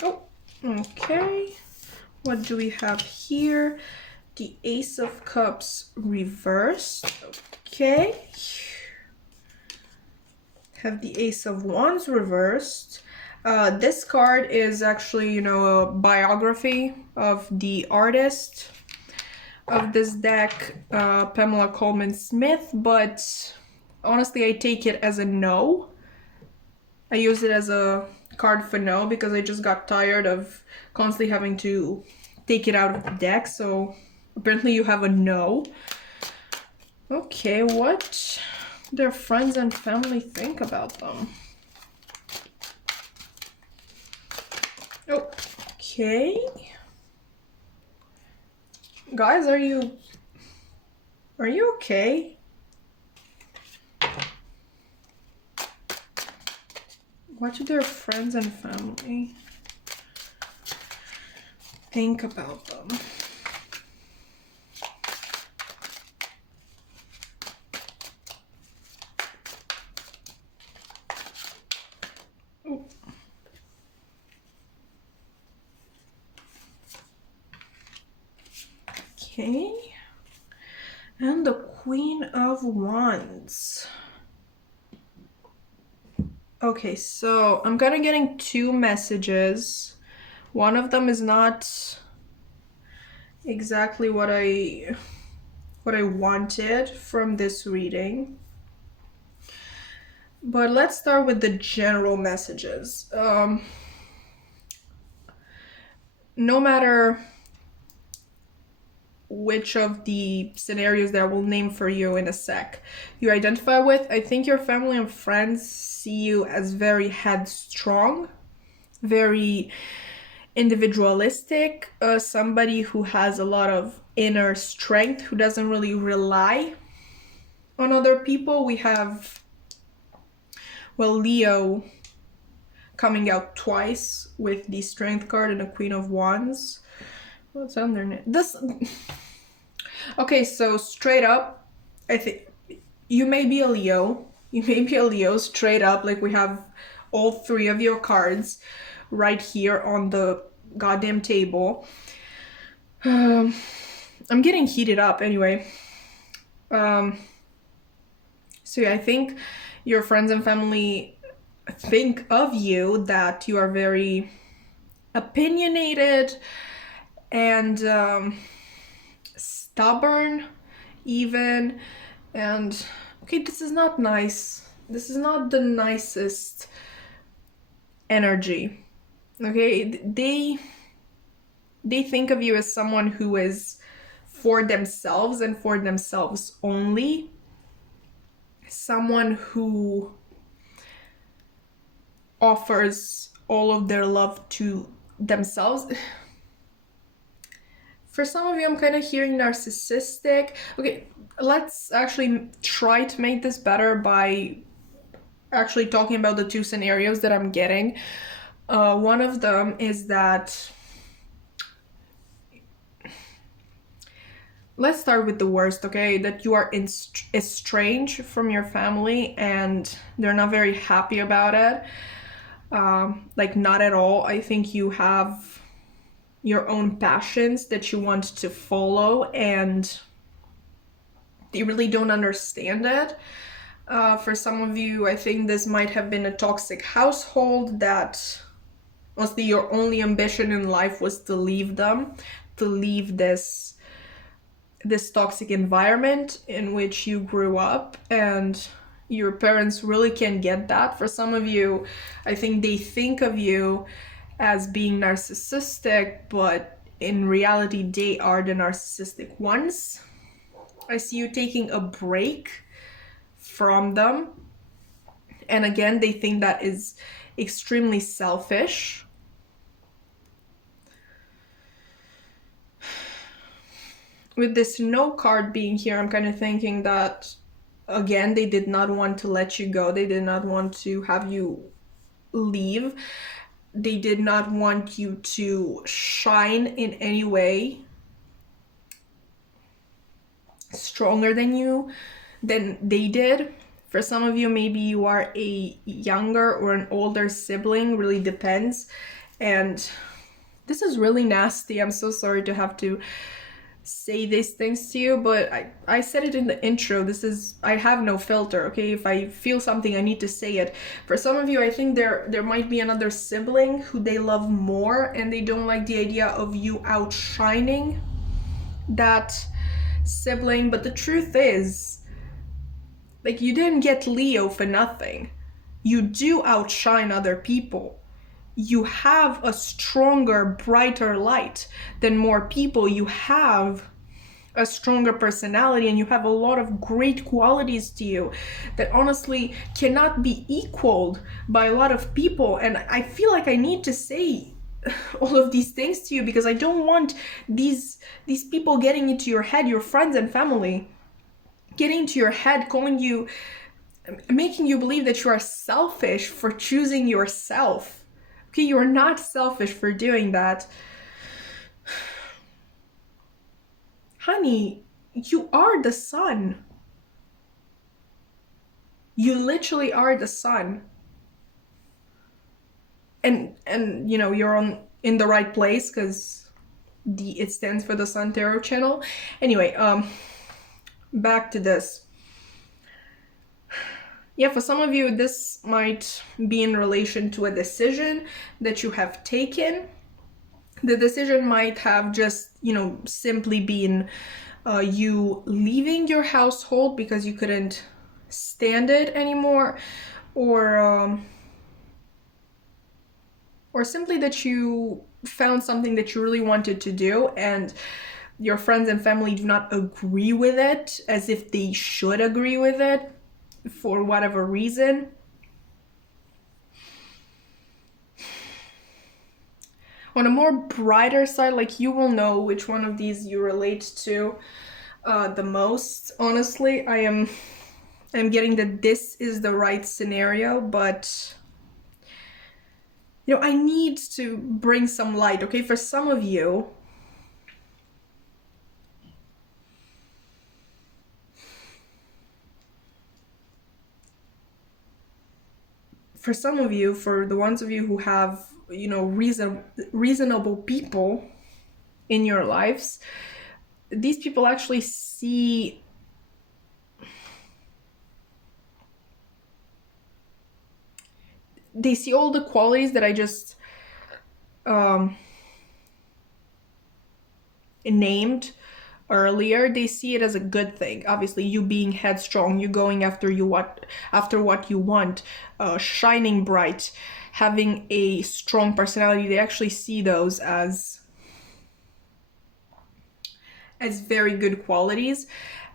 Oh, okay. What do we have here? The Ace of Cups reversed. Okay. Have the Ace of Wands reversed. This card is actually, you know, a biography of the artist of this deck, Pamela Coleman Smith, but honestly, I take it as a no. I use it as a card for no because I just got tired of constantly having to take it out of the deck, so apparently you have a no. Okay, what their friends and family think about them? Oh, okay. Guys, are you okay? What do their friends and family think about them? Okay, and the Queen of Wands. Okay, so I'm kind of getting 2 messages. One of them is not exactly what I wanted from this reading. But let's start with the general messages. No matter which of the scenarios that I will name for you in a sec you identify with, I think your family and friends see you as very headstrong, very individualistic, somebody who has a lot of inner strength, who doesn't really rely on other people. We have, well, Leo coming out twice with the Strength card and a Queen of Wands. What's underneath this? Okay, so straight up, I think you may be a Leo. You may be a Leo straight up. Like, we have all 3 of your cards right here on the goddamn table. I'm getting heated up anyway. So yeah, I think your friends and family think of you that you are very opinionated and stubborn even, and okay, this is not nice. This is not the nicest energy. Okay, they think of you as someone who is for themselves and for themselves only, someone who offers all of their love to themselves. For some of you, I'm kind of hearing narcissistic. Okay, let's actually try to make this better by actually talking about the two scenarios that I'm getting. One of them is that, let's start with the worst, okay? That you are estranged from your family and they're not very happy about it. Like, not at all. I think you have your own passions that you want to follow and they really don't understand it. For some of you, I think this might have been a toxic household that mostly your only ambition in life was to leave them, to leave this toxic environment in which you grew up, and your parents really can get that. For some of you, I think they think of you as being narcissistic, but in reality, they are the narcissistic ones. I see you taking a break from them. And again, they think that is extremely selfish. With this no card being here, I'm kind of thinking that, again, they did not want to let you go. They did not want to have you leave. They did not want you to shine in any way stronger than they did. For some of you, maybe you are a younger or an older sibling, really depends. And this is really nasty. I'm so sorry to have to say these things to you, but I said it in the intro. I have no filter, okay? If I feel something, I need to say it. For some of you, I think there might be another sibling who they love more and they don't like the idea of you outshining that sibling. But the truth is, like, you didn't get Leo for nothing. You do outshine other people. You have a stronger, brighter light than more people. You have a stronger personality and you have a lot of great qualities to you that honestly cannot be equaled by a lot of people. And I feel like I need to say all of these things to you because I don't want these people getting into your head, your friends and family, getting into your head, making you believe that you are selfish for choosing yourself. Okay, you're not selfish for doing that. Honey, you are the sun. You literally are the sun. And you know, you're in the right place because it stands for the Sun Tarot channel. Anyway, back to this. Yeah, for some of you, this might be in relation to a decision that you have taken. The decision might have just, simply been you leaving your household because you couldn't stand it anymore, or simply that you found something that you really wanted to do and your friends and family do not agree with it as if they should agree with it for whatever reason. On a more brighter side, like, you will know which one of these you relate to the most. Honestly, I'm getting that this is the right scenario, but I need to bring some light, okay? For some of you, for the ones of you who have, reasonable people in your lives, these people actually see all the qualities that I just named earlier. They see it as a good thing. Obviously, you being headstrong, you going after what you want, shining bright, having a strong personality. They actually see those as very good qualities.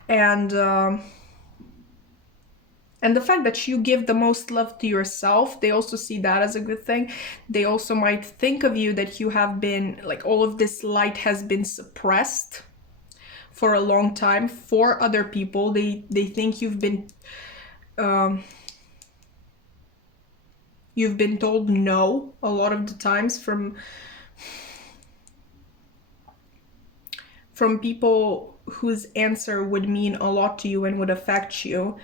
And And the fact that you give the most love to yourself, they also see that as a good thing. They also might think of you that you have been, like, all of this light has been suppressed for a long time for other people. They think you've been told no a lot of the times from people whose answer would mean a lot to you and would affect you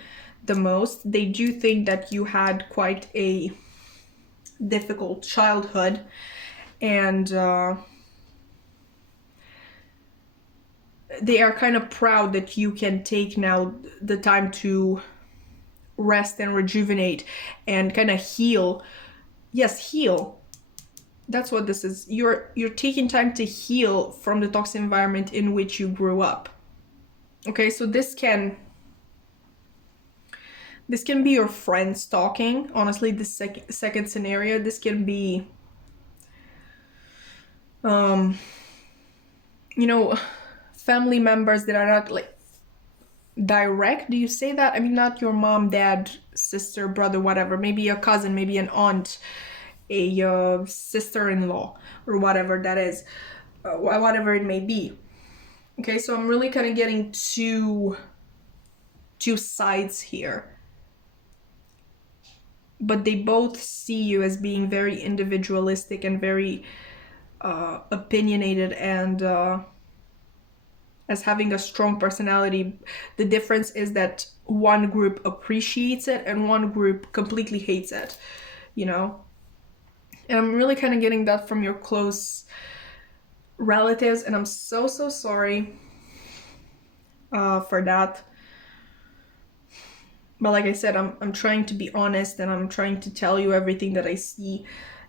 the most. They do think that you had quite a difficult childhood, and they are kind of proud that you can take now the time to rest and rejuvenate and kind of heal. Yes, heal. That's what this is. You're taking time to heal from the toxic environment in which you grew up. Okay, so this can be your friends talking. Honestly, the second scenario, this can be you know, family members that are not like direct. Do you say that? I mean, not your mom, dad, sister, brother, whatever. Maybe a cousin, maybe an aunt, a sister-in-law, or whatever that is, whatever it may be. Okay, so I'm really kind of getting two sides here, but they both see you as being very individualistic and very opinionated, and as having a strong personality. The difference is that one group appreciates it and one group completely hates it, you know? And I'm really kind of getting that from your close relatives, and I'm so sorry for that. But like I said, I'm trying to be honest, and I'm trying to tell you everything that I see.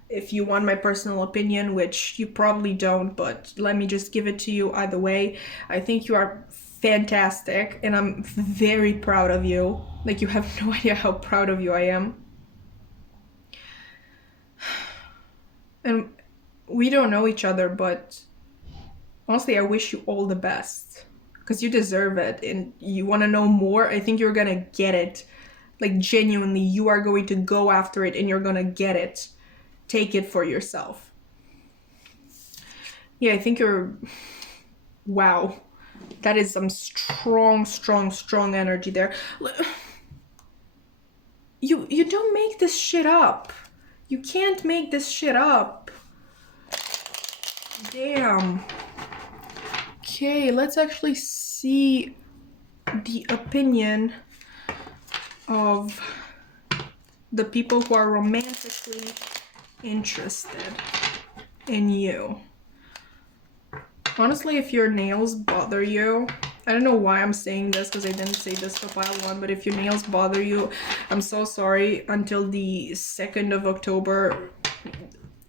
If you want my personal opinion, which you probably don't, but let me just give it to you either way. I think you are fantastic, and I'm very proud of you. Like, you have no idea how proud of you I am. And we don't know each other, but honestly, I wish you all the best, because you deserve it, and you want to know more. I think you're gonna get it. Like, genuinely, you are going to go after it, and you're gonna get it. Take it for yourself. Yeah, I think you're... Wow. That is some strong energy there. You don't make this shit up. You can't make this shit up. Damn. Okay, let's actually see the opinion of the people who are romantically interested in you. Honestly, if your nails bother you, I don't know why I'm saying this, because I didn't say this for pile 1, but if your nails bother you, I'm so sorry. Until the 2nd of October,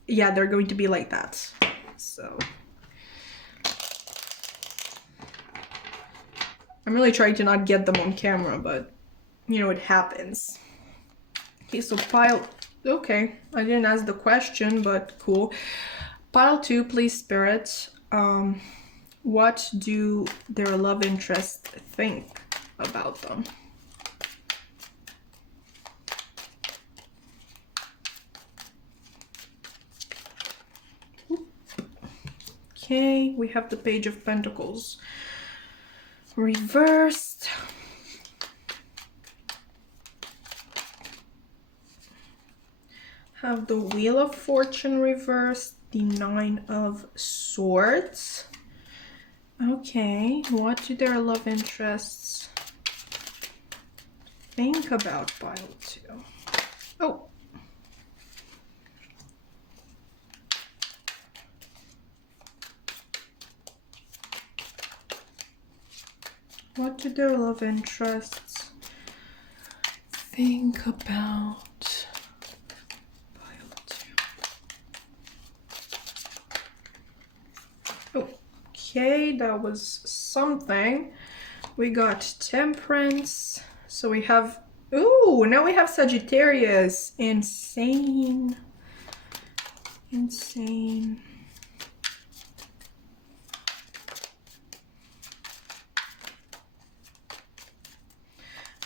yeah, they're going to be like that. So I'm really trying to not get them on camera, but you know, it happens. Okay, so pile... Okay, I didn't ask the question, but cool. Pile 2, please, Spirit. What do their love interest think about them? Okay, we have the Page of Pentacles reversed. Have the Wheel of Fortune reversed, the 9 of Swords. Okay, what do their love interests think about pile 2? Oh. What do their love interests think about pile 2? Okay, that was something. We got Temperance. So we have... Ooh, now we have Sagittarius. Insane. Insane.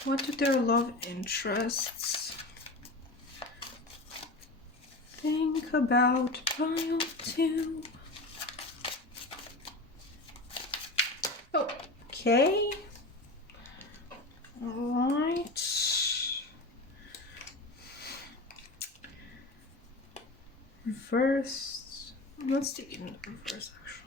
What do their love interests think about pile 2? Okay. All right. Reverse. Let's take it in reverse, actually.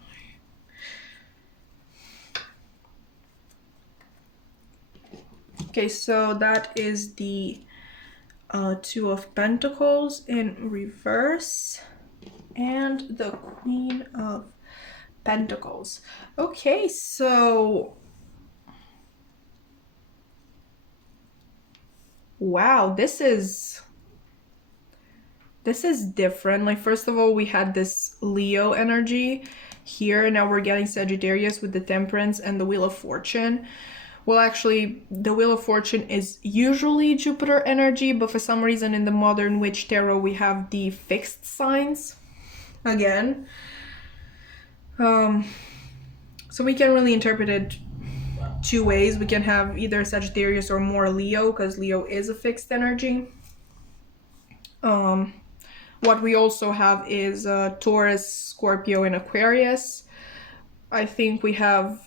Okay, so that is the Two of Pentacles in reverse and the Queen of Pentacles. Okay, so wow, this is different. Like, first of all, we had this Leo energy here, and now we're getting Sagittarius with the Temperance and the Wheel of Fortune. Well, actually, the Wheel of Fortune is usually Jupiter energy, but for some reason in the Modern Witch Tarot, we have the fixed signs again. So we can really interpret it two ways. We can have either Sagittarius or more Leo, because Leo is a fixed energy. What we also have is Taurus, Scorpio, and Aquarius. I think we have,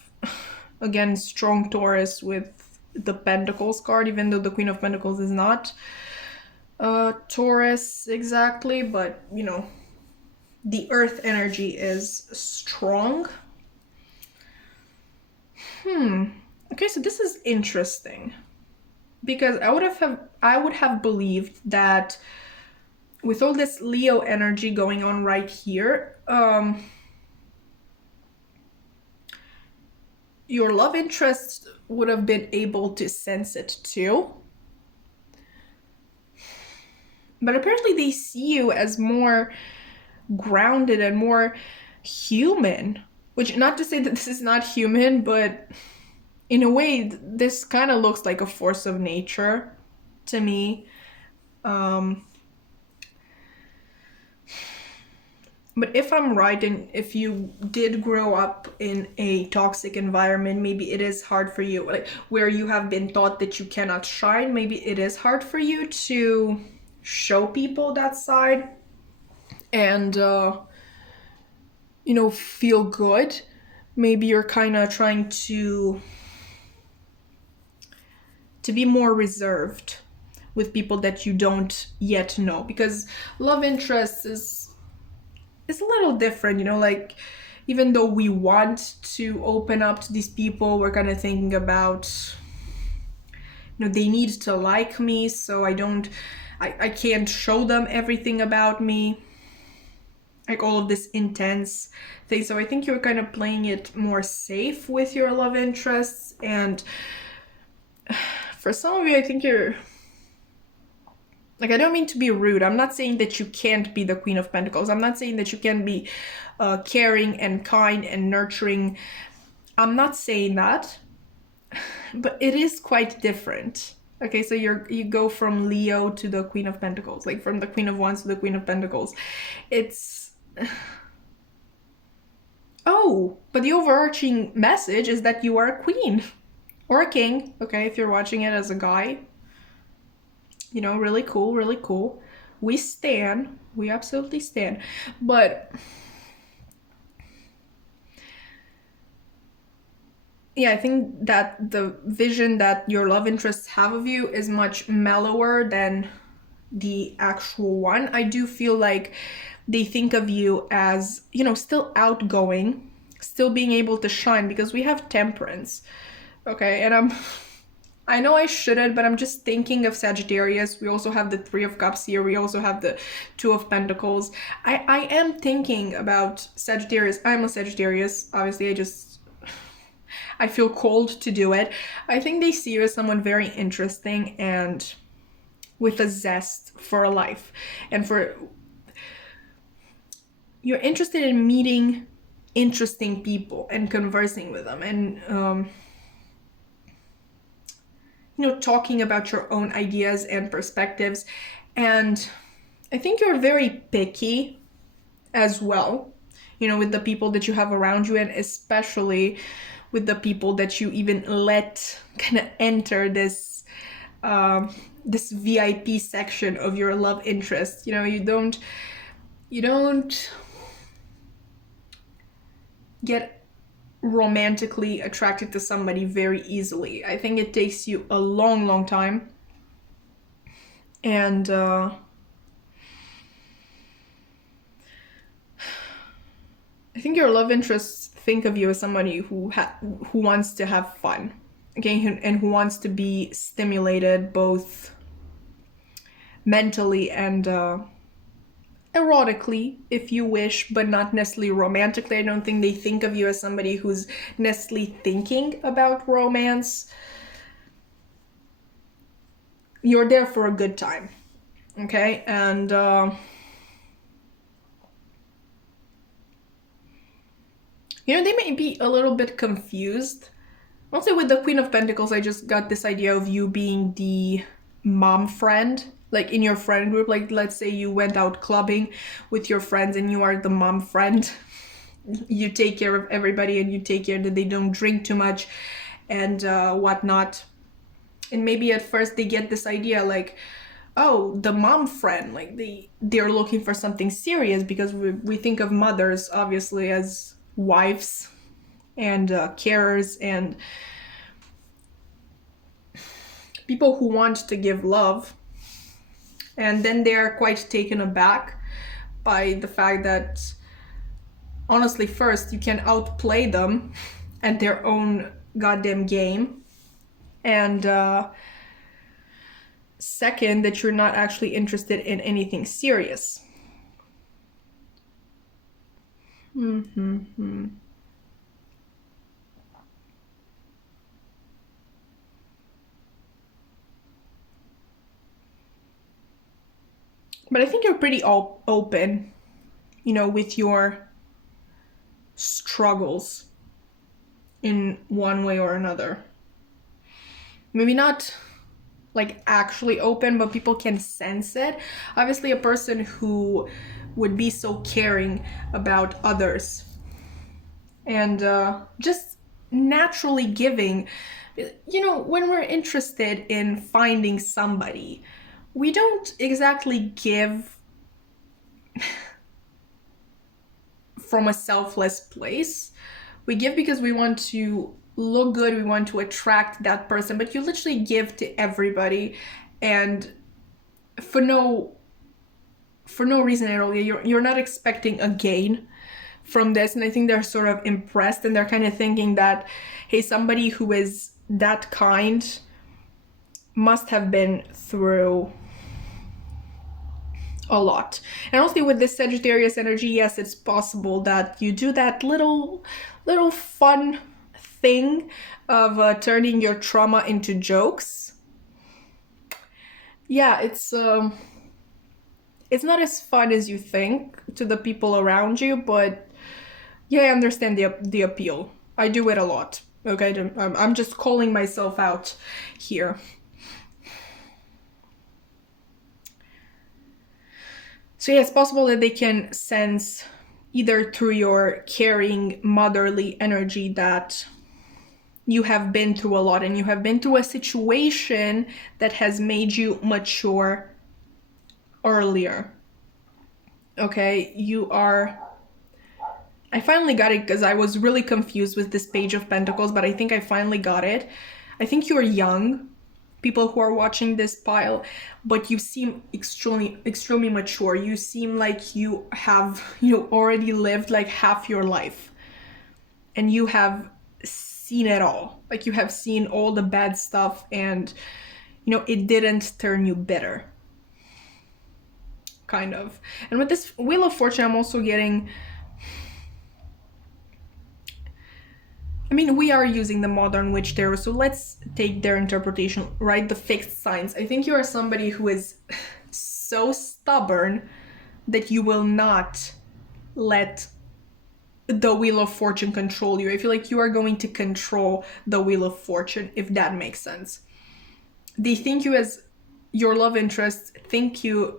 again, strong Taurus with the Pentacles card, even though the Queen of Pentacles is not Taurus exactly, but, you know, the Earth energy is strong. Okay, so this is interesting, because I would have believed that with all this Leo energy going on right here, your love interest would have been able to sense it too. But apparently they see you as more grounded and more human, which, not to say that this is not human, but in a way, this kind of looks like a force of nature to me. But if I'm right, and if you did grow up in a toxic environment, maybe it is hard for you, like where you have been taught that you cannot shine, maybe it is hard for you to show people that side and, you know, feel good. Maybe you're kind of trying to be more reserved with people that you don't yet know, because love interest is a little different, you know, like, even though we want to open up to these people, we're kind of thinking about, you know, they need to like me, so I can't show them everything about me, like all of this intense thing. So I think you're kind of playing it more safe with your love interests, and for some of you, I think you're, like, I don't mean to be rude. I'm not saying that you can't be the Queen of Pentacles. I'm not saying that you can be caring and kind and nurturing. I'm not saying that. But it is quite different. Okay, so you go from Leo to the Queen of Pentacles. Like, from the Queen of Wands to the Queen of Pentacles. It's... Oh, but the overarching message is that you are a queen. Or a king. Okay, if you're watching it as a guy. You know, really cool, really cool. We stan. We absolutely stan. But yeah, I think that the vision that your love interests have of you is much mellower than the actual one. I do feel like they think of you as, you know, still outgoing, still being able to shine, because we have Temperance. Okay, and I know I shouldn't, but I'm just thinking of Sagittarius. We also have the Three of Cups here. We also have the Two of Pentacles. I am thinking about Sagittarius. I'm a Sagittarius. Obviously, I feel called to do it. I think they see you as someone very interesting and with a zest for life. And you're interested in meeting interesting people and conversing with them. And, you know, talking about your own ideas and perspectives. And I think you're very picky as well, you know, with the people that you have around you, and especially with the people that you even let kind of enter this this VIP section of your love interest. You know, you don't get romantically attracted to somebody very easily. I think it takes you a long, long time. And I think your love interests think of you as somebody who wants to have fun, okay, and who wants to be stimulated both mentally and erotically, if you wish, but not necessarily romantically. I don't think they think of you as somebody who's necessarily thinking about romance. You're there for a good time, okay? And you know, they may be a little bit confused. Mostly with the Queen of Pentacles, I just got this idea of you being the mom friend, like in your friend group. Like, let's say you went out clubbing with your friends and you are the mom friend. You take care of everybody and you take care that they don't drink too much and whatnot. And maybe at first they get this idea like, oh, the mom friend, like they're looking for something serious, because we think of mothers obviously as wives and carers and people who want to give love. And then they're quite taken aback by the fact that, honestly, first, you can outplay them at their own goddamn game. And second, that you're not actually interested in anything serious. But I think you're pretty open, you know, with your struggles in one way or another. Maybe not like actually open, but people can sense it. Obviously, a person who would be so caring about others and just naturally giving. You know, when we're interested in finding somebody, we don't exactly give from a selfless place. We give because we want to look good, we want to attract that person, but you literally give to everybody, and for no reason at all. You're not expecting a gain from this. And I think they're sort of impressed, and they're kind of thinking that, hey, somebody who is that kind must have been through a lot. And also with this Sagittarius energy, yes, it's possible that you do that little fun thing of turning your trauma into jokes. Yeah, it's not as fun as you think to the people around you, but yeah, I understand the appeal. I do it a lot. Okay, I'm just calling myself out here. So yeah, it's possible that they can sense, either through your caring motherly energy, that you have been through a lot and you have been through a situation that has made you mature earlier. Okay, I finally got it, because I was really confused with this Page of Pentacles, but I think I finally got it. I think you're young, people who are watching this pile, but you seem extremely mature. You seem like you have, already lived like half your life, and you have seen it all. Like, you have seen all the bad stuff, and it didn't turn you bitter, kind of. And with this Wheel of Fortune, I'm also getting, we are using the Modern Witch Tarot, so let's take their interpretation, right? The fixed signs. I think you are somebody who is so stubborn that you will not let the Wheel of Fortune control you. I feel like you are going to control the Wheel of Fortune, if that makes sense. They think you as your love interest, think of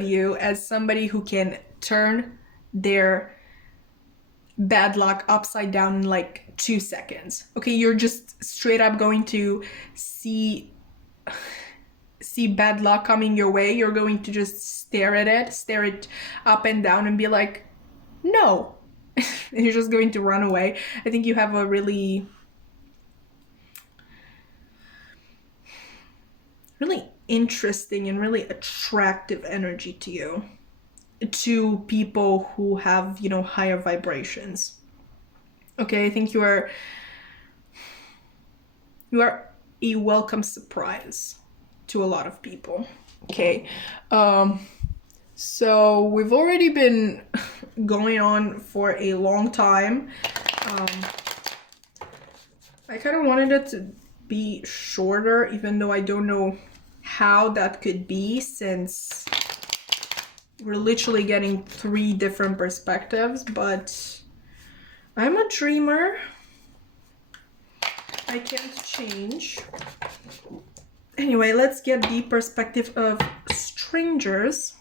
you as somebody who can turn their bad luck upside down in like 2 seconds. Okay, you're just straight up going to see bad luck coming your way. You're going to just stare it up and down and be like, no. And you're just going to run away. I think you have a really interesting and really attractive energy to you, to people who have, you know, higher vibrations. Okay, I think you are a welcome surprise to a lot of people. Okay, so we've already been going on for a long time. I kind of wanted it to be shorter, even though I don't know how that could be, since we're literally getting 3 different perspectives, but I'm a dreamer. I can't change. Anyway, let's get the perspective of strangers.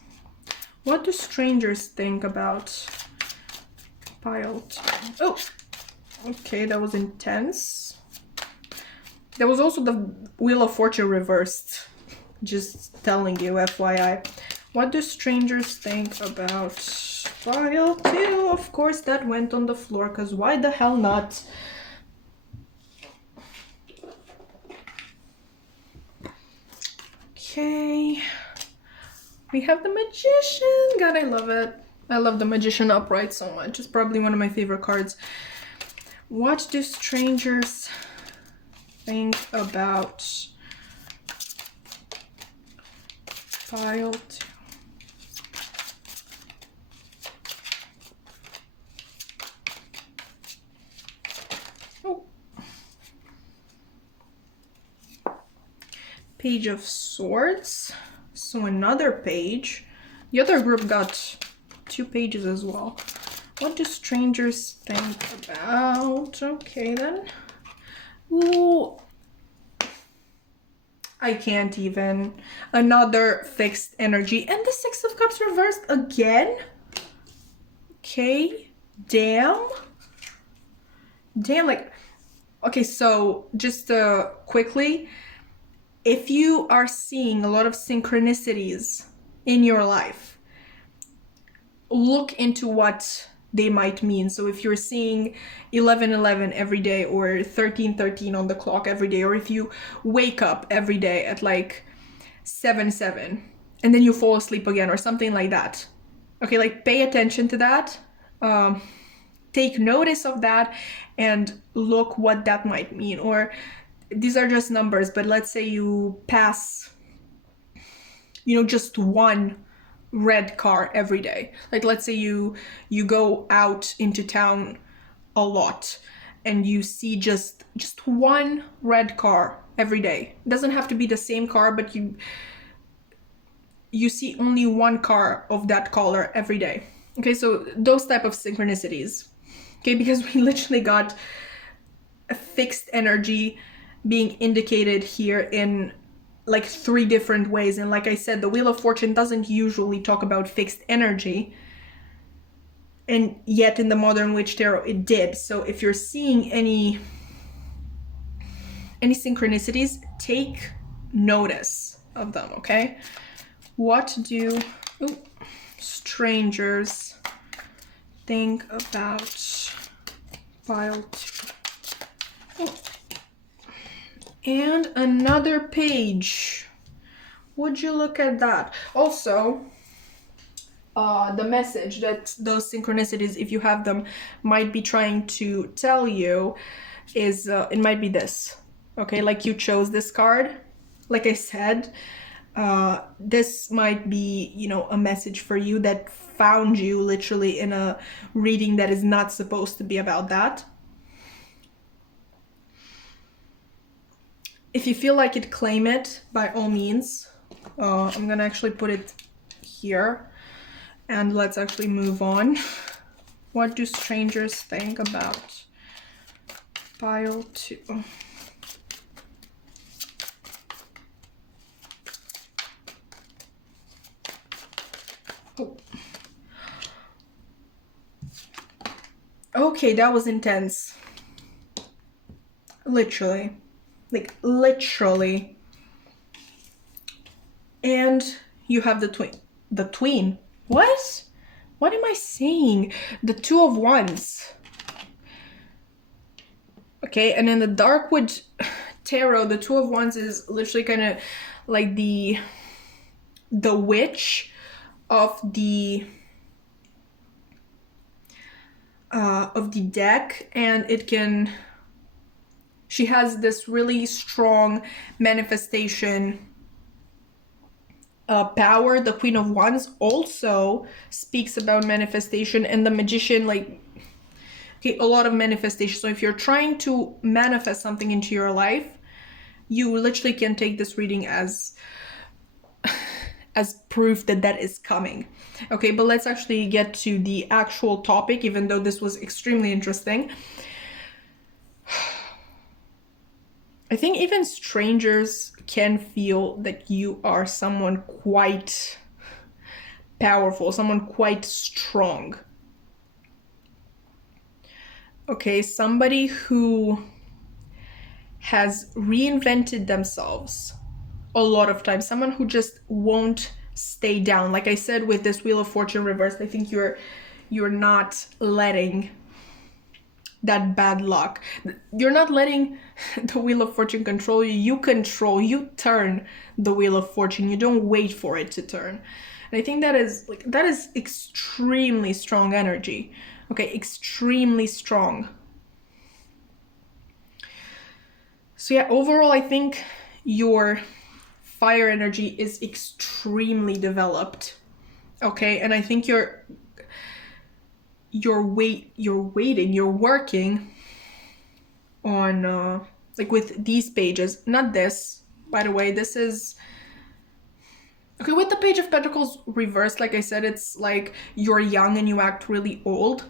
What do strangers think about pile 2? Oh, okay, that was intense. There was also the Wheel of Fortune reversed. Just telling you, FYI. What do strangers think about pile 2? Of course, that went on the floor, because why the hell not? Okay. We have the Magician. God, I love it. I love the Magician upright so much. It's probably one of my favorite cards. What do strangers think about pile 2? Oh. Page of Swords. So another page. The other group got 2 pages as well. What do strangers think about? Okay, then. Ooh. I can't even. Another fixed energy. And the 6 of Cups reversed again? Okay. Damn. Damn, like... Okay, so just quickly, if you are seeing a lot of synchronicities in your life, look into what they might mean. So if you're seeing 11:11 every day, or 13:13 on the clock every day, or if you wake up every day at like 7:07 and then you fall asleep again or something like that, okay, like pay attention to that, take notice of that and look what that might mean. Or these are just numbers, but let's say you pass, you know, just one red car every day. Like let's say you go out into town a lot and you see just one red car every day. It doesn't have to be the same car, but you see only one car of that color every day. Okay, so those type of synchronicities. Okay, because we literally got a fixed energy being indicated here in like 3 different ways. And like I said, the Wheel of Fortune doesn't usually talk about fixed energy, and yet in the Modern Witch Tarot it did. So if you're seeing any synchronicities, take notice of them. Okay, what do strangers think about pile 2? Oh. And another page. Would you look at that? Also, the message that those synchronicities, if you have them, might be trying to tell you is, it might be this. Okay, like you chose this card. Like I said, this might be, you know, a message for you that found you literally in a reading that is not supposed to be about that. If you feel like it, claim it by all means. I'm gonna actually put it here and let's actually move on. What do strangers think about pile 2? Oh. Okay, that was intense. Literally. Like, literally. And you have the twin. The tween. What? What am I saying? The Two of Wands. Okay, and in the Darkwood Tarot, the Two of Wands is literally kind of like the witch of the deck, and it can, she has this really strong manifestation power. The Queen of Wands also speaks about manifestation, and the Magician, like, okay, a lot of manifestation. So if you're trying to manifest something into your life, you literally can take this reading as proof that that is coming. Okay, but let's actually get to the actual topic, even though this was extremely interesting. I think even strangers can feel that you are someone quite powerful, someone quite strong. Okay, somebody who has reinvented themselves a lot of times, someone who just won't stay down. Like I said, with this Wheel of Fortune reversed, I think you're not letting that bad luck, you're not letting the Wheel of Fortune control you. You turn the Wheel of Fortune. You don't wait for it to turn. And I think that is extremely strong energy. Okay, extremely strong. So yeah, overall I think your fire energy is extremely developed. Okay, and I think you're working on like with these pages, not this, by the way, this is okay. With the Page of Pentacles reversed, like I said, it's like you're young and you act really old.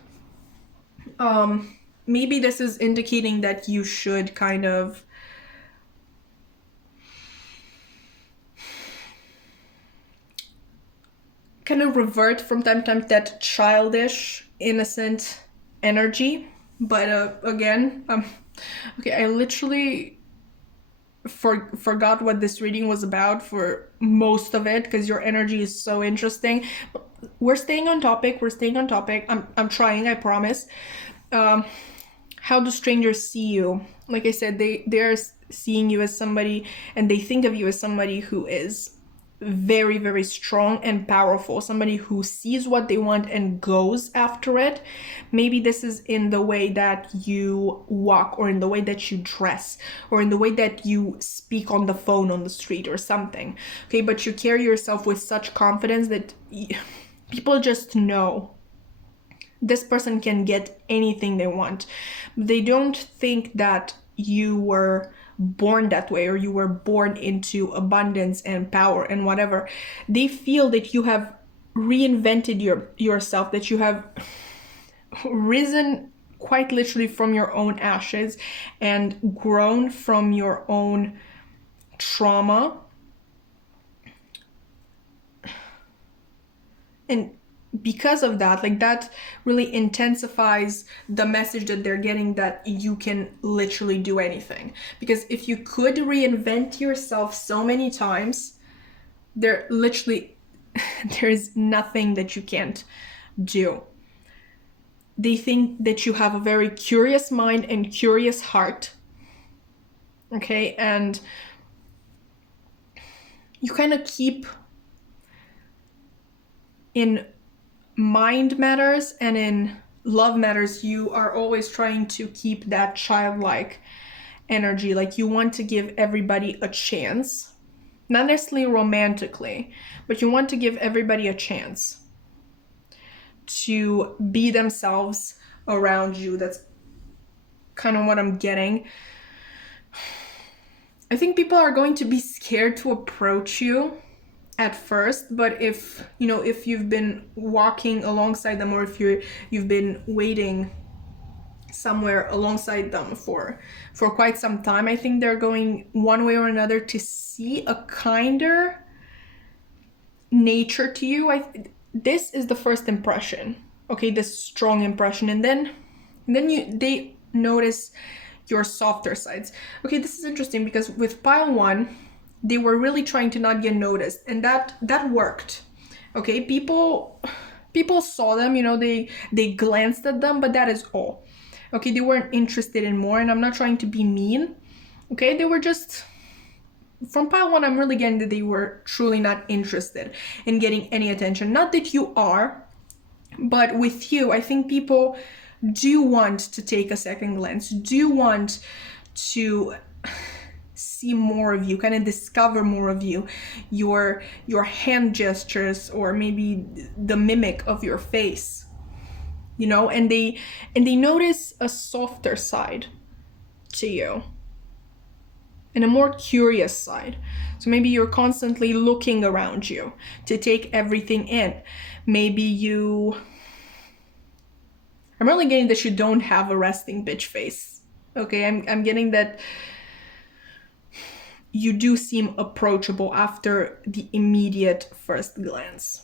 Maybe this is indicating that you should kind of revert from time to time that childish, innocent energy. But again, okay, I literally forgot what this reading was about for most of it, because your energy is so interesting. We're staying on topic. I'm trying, I promise. How do strangers see you? Like I said, they're seeing you as somebody, and they think of you as somebody who is very, very strong and powerful, somebody who sees what they want and goes after it. Maybe this is in the way that you walk, or in the way that you dress, or in the way that you speak on the phone on the street or something. Okay, but you carry yourself with such confidence that people just know this person can get anything they want. They don't think that you were born that way, or you were born into abundance and power and whatever. They feel that you have reinvented yourself, that you have risen quite literally from your own ashes and grown from your own trauma. And because of that, like, that really intensifies the message that they're getting, that you can literally do anything. Because if you could reinvent yourself so many times, there's nothing that you can't do. They think that you have a very curious mind and curious heart. Okay, and you kind of keep in mind matters and in love matters, you are always trying to keep that childlike energy. Like, you want to give everybody a chance, not necessarily romantically, but you want to give everybody a chance to be themselves around you. That's kind of what I'm getting. I think people are going to be scared to approach you at first, but if you've been walking alongside them, or if you've been waiting somewhere alongside them for quite some time, I think they're going one way or another to see a kinder nature to you. This is the first impression, okay, this strong impression, and then And then they notice your softer sides. Okay, this is interesting because with pile 1, they were really trying to not get noticed, and that worked. Okay, people saw them, you know, they glanced at them, but that is all. Okay, they weren't interested in more, and I'm not trying to be mean. Okay, they were just, from pile 1, I'm really getting that they were truly not interested in getting any attention. Not that you are, but with you, I think people do want to take a second glance, do want to see more of you, kind of discover more of you, your hand gestures, or maybe the mimic of your face, you know, and they notice a softer side to you and a more curious side. So maybe you're constantly looking around you to take everything in. Maybe I'm really getting that you don't have a resting bitch face. Okay, I'm getting that you do seem approachable after the immediate first glance.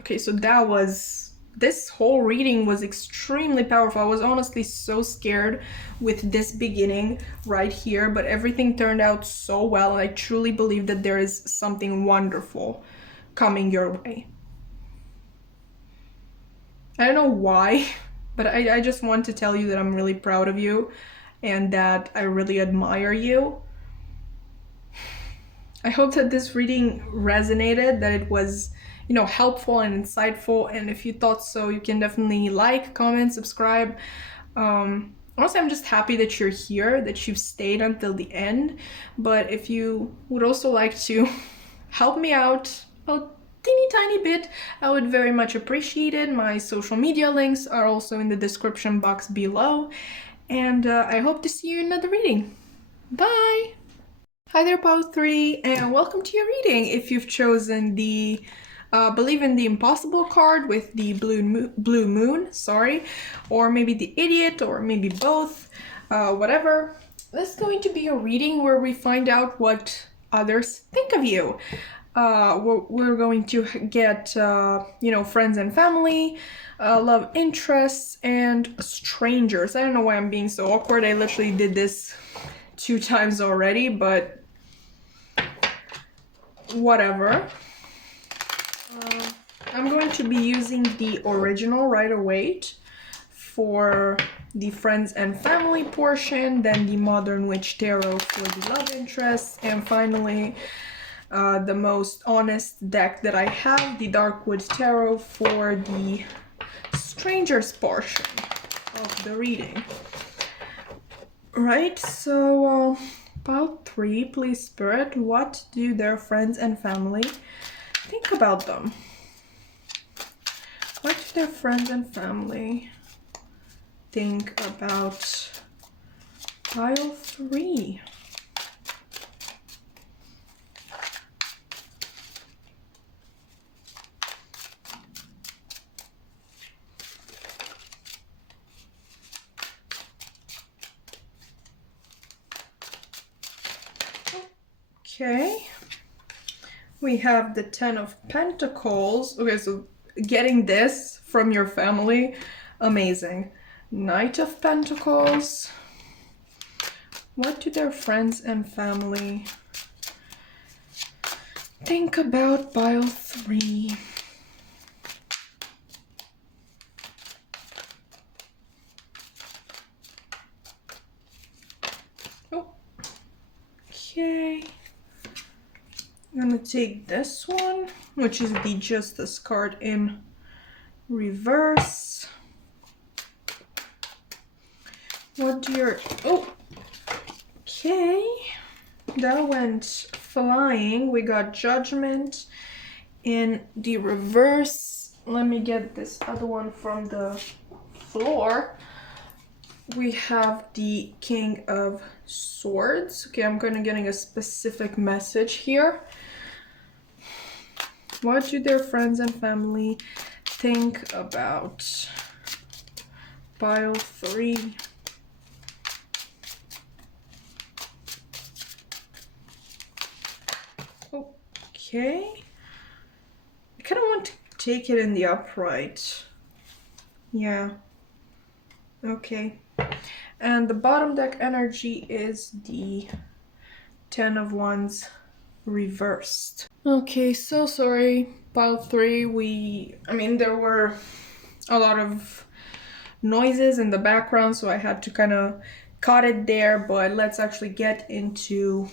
Okay, so this whole reading was extremely powerful. I was honestly so scared with this beginning right here, but everything turned out so well, and I truly believe that there is something wonderful coming your way. I don't know why, but I just want to tell you that I'm really proud of you and that I really admire you. I hope that this reading resonated, that it was, you know, helpful and insightful, and if you thought so, you can definitely like, comment, subscribe. Honestly, I'm just happy that you're here, that you've stayed until the end. But if you would also like to help me out a teeny tiny bit, I would very much appreciate it. My social media links are also in the description box below, and I hope to see you in another reading. Bye! Hi there, Pile 3, and welcome to your reading. If you've chosen the Believe in the Impossible card with the blue moon, or maybe the Idiot, or maybe both, whatever, this is going to be a reading where we find out what others think of you. We're going to get, you know, friends and family, love interests, and strangers. I don't know why I'm being so awkward. I literally did this 2 times already, but whatever. I'm going to be using the original Rider-Waite for the friends and family portion, then the Modern Witch Tarot for the love interests, and finally the most honest deck that I have, the Darkwood Tarot, for the strangers portion of the reading. Right, so Pile 3, please Spirit, what do their friends and family think about them? What do their friends and family think about Pile 3? Okay, we have the 10 of Pentacles. Okay, so getting this from your family, amazing. Knight of Pentacles. What do their friends and family think about Pile 3? Oh, okay. I'm gonna take this one, which is the Justice card in reverse. What do your... Oh! Okay. That went flying. We got Judgment in the reverse. Let me get this other one from the floor. We have the King of Swords. Okay, I'm kind of getting a specific message here. What do their friends and family think about Pile 3? Okay. I kind of want to take it in the upright. Yeah. Okay. And the bottom deck energy is the 10 of Wands reversed. Okay, so sorry, pile 3. There were a lot of noises in the background, so I had to kind of cut it there, but let's actually get into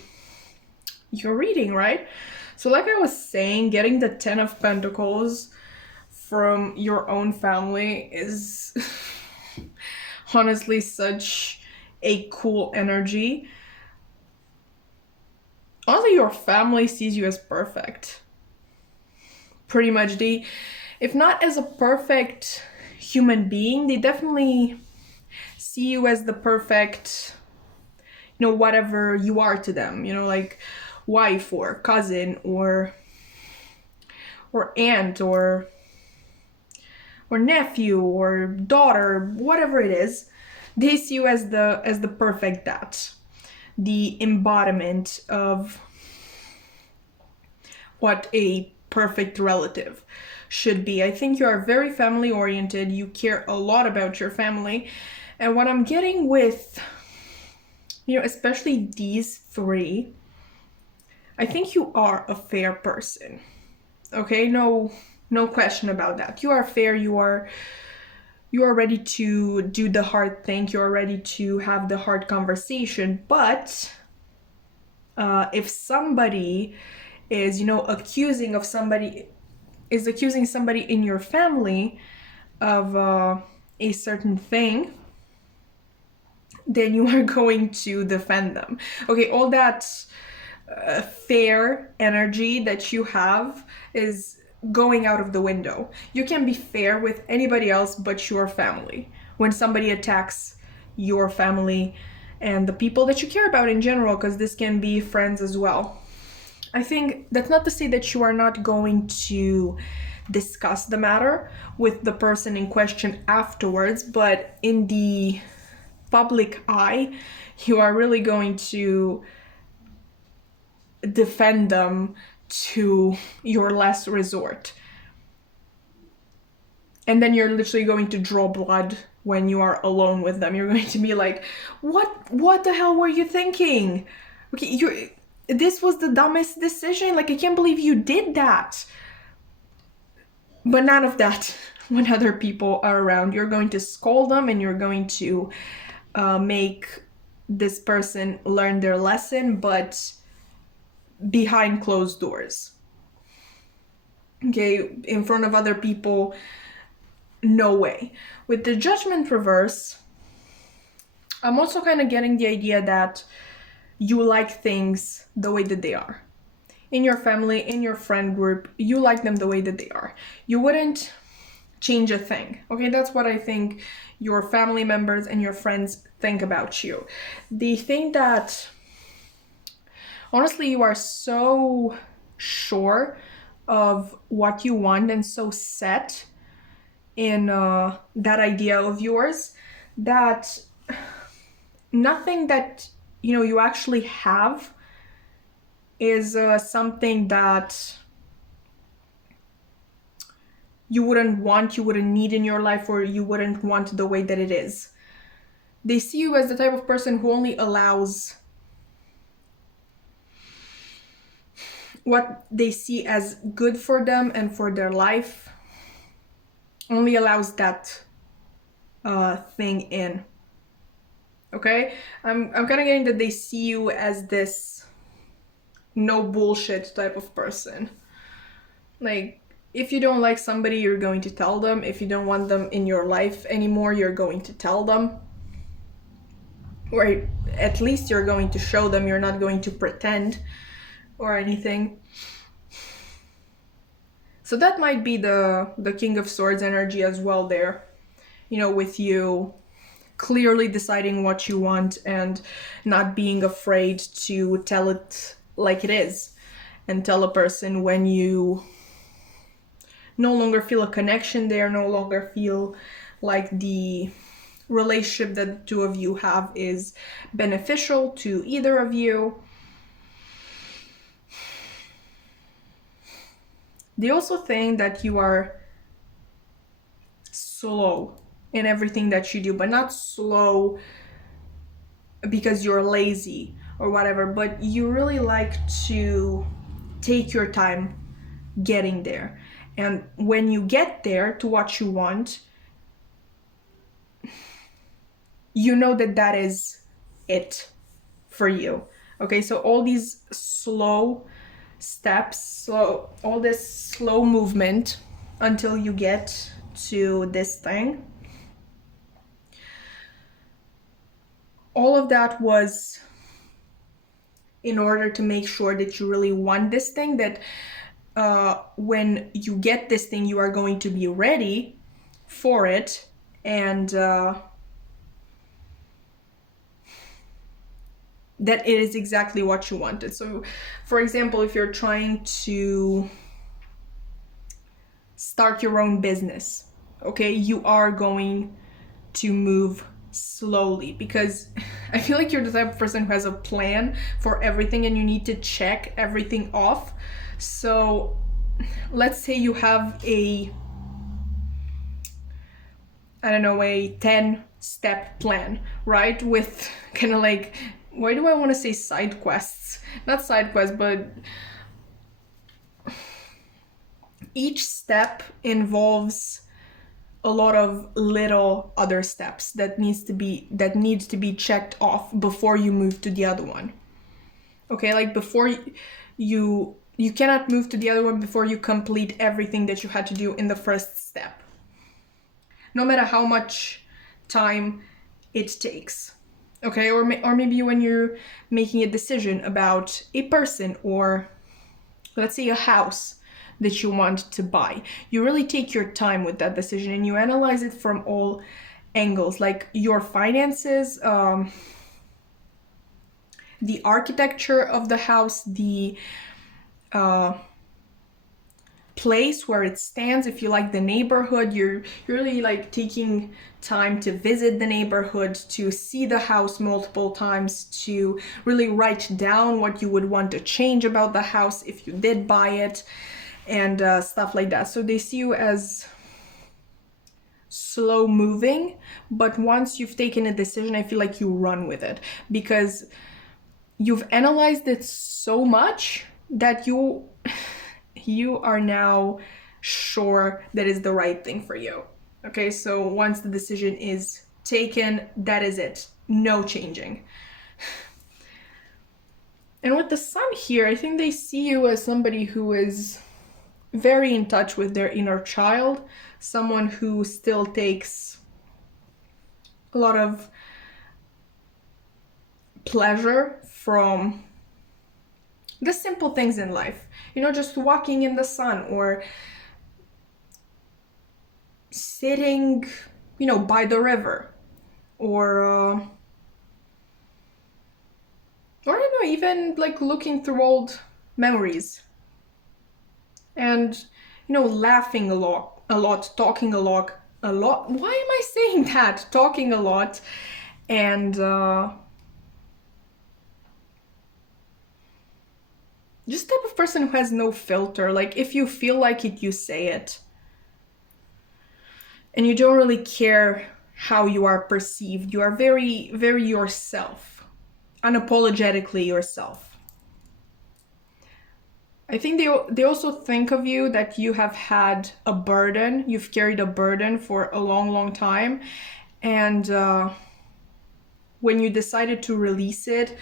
your reading, right? So like I was saying, getting the 10 of Pentacles from your own family is honestly such a cool energy. Honestly, your family sees you as perfect. Pretty much, if not as a perfect human being, they definitely see you as the perfect, whatever you are to them, like wife or cousin or aunt or nephew or daughter, whatever it is. They see you as the perfect that, the embodiment of what a perfect relative should be. I think you are very family oriented. You care a lot about your family. And what I'm getting with, especially these 3, I think you are a fair person. Okay, no question about that. You are fair. You are ready to do the hard thing. You are ready to have the hard conversation. But if somebody is, accusing somebody in your family of a certain thing, then you are going to defend them. Okay, all that fair energy that you have is going out of the window. You can be fair with anybody else but your family. When somebody attacks your family and the people that you care about in general, because this can be friends as well. I think that's not to say that you are not going to discuss the matter with the person in question afterwards, but in the public eye, you are really going to defend them to your last resort. And then you're literally going to draw blood when you are alone with them. You're going to be like, what the hell were you thinking? Okay, this was the dumbest decision. Like, I can't believe you did that. But none of that when other people are around. You're going to scold them and you're going to make this person learn their lesson, but behind closed doors. Okay, in front of other people, no way. With the Judgment reverse, I'm also kind of getting the idea that you like things the way that they are. In your family, in your friend group, you like them the way that they are. You wouldn't change a thing. Okay, that's what I think your family members and your friends think about you. They think that, honestly, you are so sure of what you want and so set in that idea of yours that nothing that you actually have is something that you wouldn't want, you wouldn't need in your life, or you wouldn't want the way that it is. They see you as the type of person who only allows what they see as good for them and for their life, only allows that thing in. Okay? I'm kind of getting that they see you as this no bullshit type of person. Like, if you don't like somebody, you're going to tell them. If you don't want them in your life anymore, you're going to tell them. Or at least you're going to show them. You're not going to pretend or anything. So that might be the King of Swords energy as well there. With you clearly deciding what you want and not being afraid to tell it like it is. And tell a person when you no longer feel a connection there, no longer feel like the relationship that the two of you have is beneficial to either of you. They also think that you are slow in everything that you do, but not slow because you're lazy or whatever, but you really like to take your time getting there. And when you get there to what you want, you know that that is it for you. Okay, so all these slow steps, all this slow movement until you get to this thing, all of that was in order to make sure that you really want this thing, that when you get this thing, you are going to be ready for it, and that it is exactly what you wanted. So, for example, if you're trying to start your own business, okay, you are going to move slowly, because I feel like you're the type of person who has a plan for everything and you need to check everything off. So let's say you have a 10-step plan, right? With kind of like, why do I want to say side quests? Not side quests, but each step involves a lot of little other steps that needs to be checked off before you move to the other one. Okay, like before you cannot move to the other one before you complete everything that you had to do in the first step, no matter how much time it takes. Okay, or maybe when you're making a decision about a person, or let's say a house that you want to buy, you really take your time with that decision and you analyze it from all angles, like your finances, the architecture of the house, the place where it stands, if you like the neighborhood, you're really like taking time to visit the neighborhood, to see the house multiple times, to really write down what you would want to change about the house if you did buy it, and stuff like that. So they see you as slow moving, but once you've taken a decision, I feel like you run with it, because you've analyzed it so much that you are now sure that is the right thing for you. Okay, so once the decision is taken, that is it. No changing. And with the sun here, I think they see you as somebody who is very in touch with their inner child, someone who still takes a lot of pleasure from the simple things in life, just walking in the sun, or sitting, by the river, or I don't know, even like looking through old memories, and laughing a lot, talking a lot. Why am I saying that? Talking a lot, and just type of person who has no filter. Like, if you feel like it, you say it, and you don't really care how you are perceived. You are very, very yourself, unapologetically yourself. I think they also think of you that you have had a burden, you've carried a burden for a long, long time, and when you decided to release it,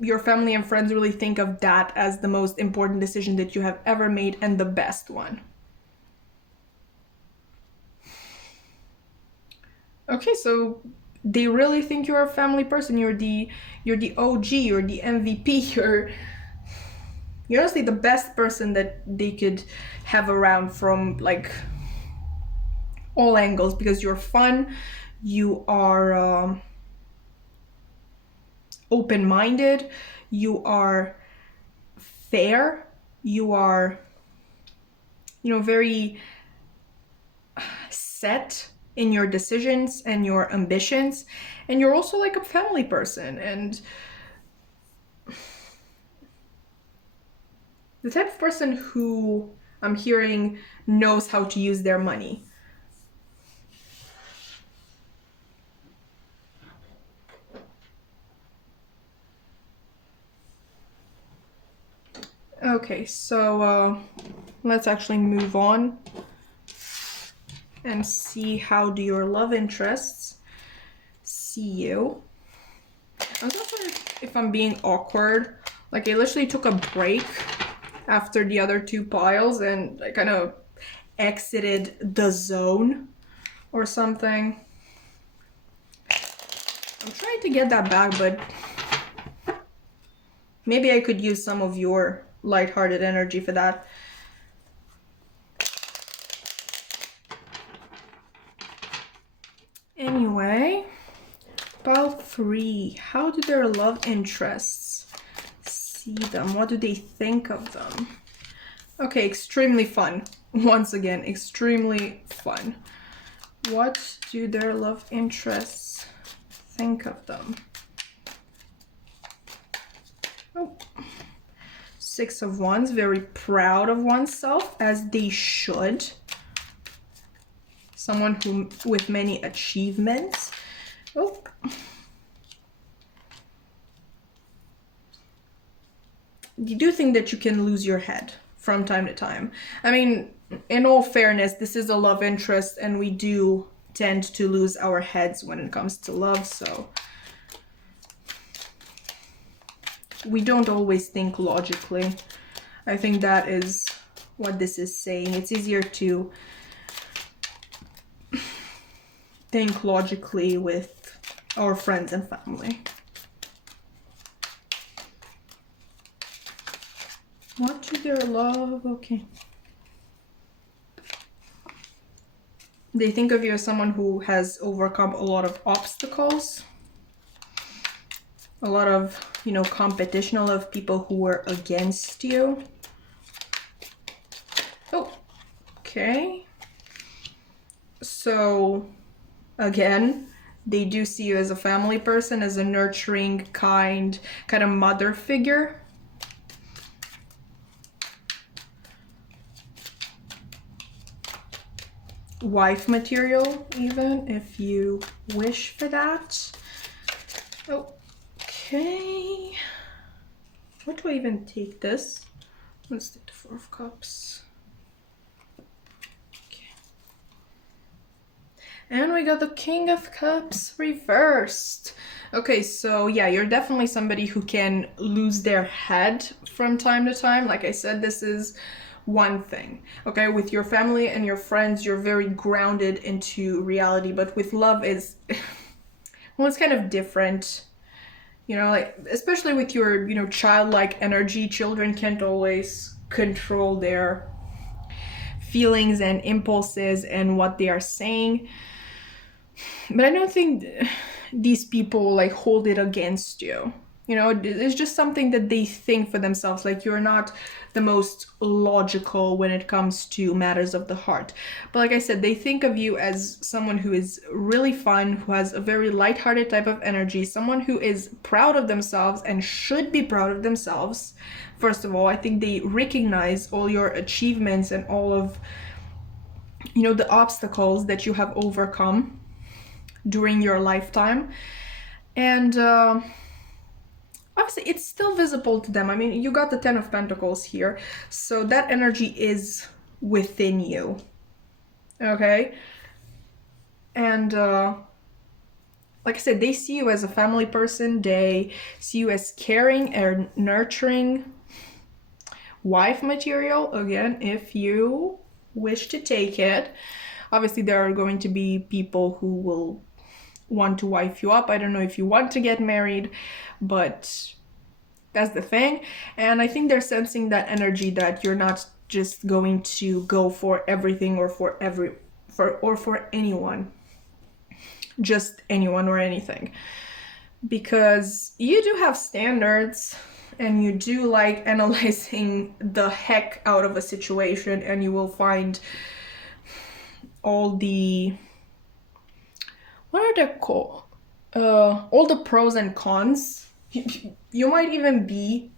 your family and friends really think of that as the most important decision that you have ever made, and the best one. Okay, so they really think you're a family person. You're the OG, you're the MVP, you're honestly the best person that they could have around from like all angles, because you're fun, you are open-minded, you are fair, you are very set in your decisions and your ambitions, and you're also like a family person, and the type of person who I'm hearing knows how to use their money. Okay, so let's actually move on and see how do your love interests see you. I'm not sure if I'm being awkward. Like, I literally took a break after the other two piles and I kind of exited the zone or something. I'm trying to get that back, but maybe I could use some of your lighthearted energy for that. Anyway, pile 3. How do their love interests see them? What do they think of them? Okay, extremely fun. Once again, extremely fun. What do their love interests think of them? Oh, 6 of Wands, very proud of oneself, as they should. Someone who with many achievements. Oh. You do think that you can lose your head from time to time. I mean, in all fairness, this is a love interest and we do tend to lose our heads when it comes to love, so we don't always think logically. I think that is what this is saying. It's easier to think logically with our friends and family. What do their love? Okay. They think of you as someone who has overcome a lot of obstacles, a lot of, you know, competition, a lot of people who were against you. Oh, okay. So, again, they do see you as a family person, as a nurturing, kind of mother figure. Wife material, even, if you wish for that. Okay. What do I even take this? Let's take the 4 of Cups. Okay. And we got the King of Cups reversed. Okay, so yeah, you're definitely somebody who can lose their head from time to time. Like I said, this is one thing. Okay, with your family and your friends, you're very grounded into reality, but with love is, well, it's kind of different. You know, like, especially with your, you know, childlike energy, children can't always control their feelings and impulses and what they are saying. But I don't think these people like hold it against you. You know, it's just something that they think for themselves. Like, you're not the most logical when it comes to matters of the heart. But like I said, they think of you as someone who is really fun, who has a very lighthearted type of energy, someone who is proud of themselves and should be proud of themselves. First of all, I think they recognize all your achievements and all of, you know, the obstacles that you have overcome during your lifetime. And obviously, it's still visible to them. I mean, you got the 10 of Pentacles here, so that energy is within you, okay? And like I said, they see you as a family person. They see you as caring and nurturing wife material, again, if you wish to take it. Obviously, there are going to be people who will want to wife you up. I don't know if you want to get married, but that's the thing. And I think they're sensing that energy, that you're not just going to go for everything or for anyone, just anyone or anything, because you do have standards and you do like analyzing the heck out of a situation, and you will find all the, what are they called? All the pros and cons. You might even be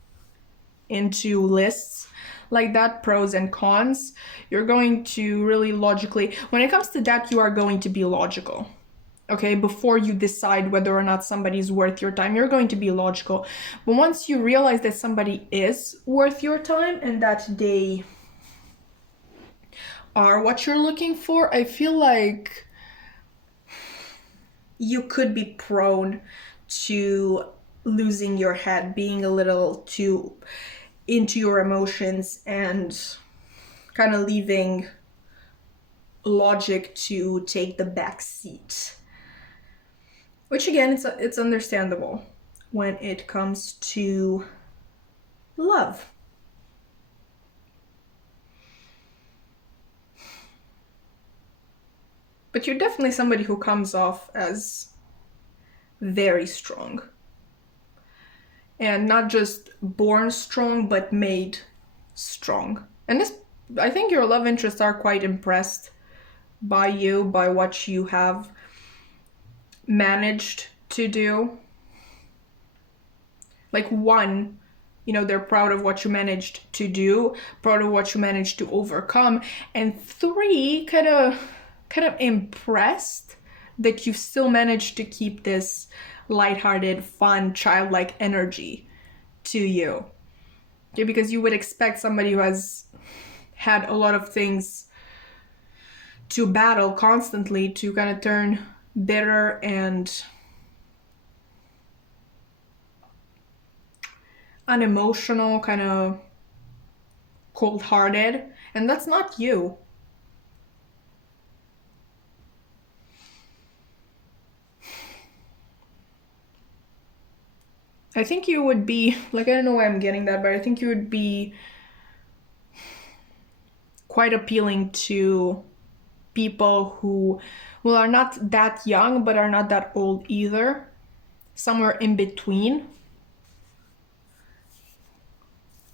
into lists like that, pros and cons. You're going to really logically, when it comes to that, you are going to be logical. okay, before you decide whether or not somebody's worth your time. You're going to be logical. But once you realize that somebody is worth your time and that they are what you're looking for, I feel like you could be prone to losing your head, being a little too into your emotions and kind of leaving logic to take the back seat. Which again, it's understandable when it comes to love. But you're definitely somebody who comes off as very strong. And not just born strong, but made strong. And this, I think your love interests are quite impressed by you, by what you have managed to do. Like, one, you know, they're proud of what you managed to do, proud of what you managed to overcome. And three, kind of impressed that you've still managed to keep this lighthearted, fun, childlike energy to you. Okay, because you would expect somebody who has had a lot of things to battle constantly to kind of turn bitter and unemotional, kind of cold-hearted, and that's not you. I think you would be, like, I don't know why I'm getting that, but I think you would be quite appealing to people who, well, are not that young, but are not that old either. Somewhere in between.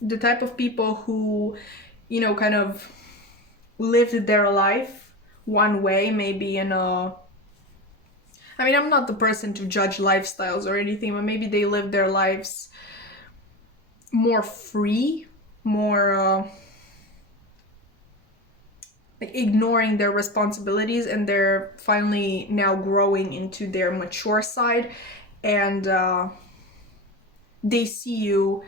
The type of people who, you know, kind of lived their life one way, maybe in a... I mean, I'm not the person to judge lifestyles or anything, but maybe they live their lives more free, more like ignoring their responsibilities, and they're finally now growing into their mature side, and they see you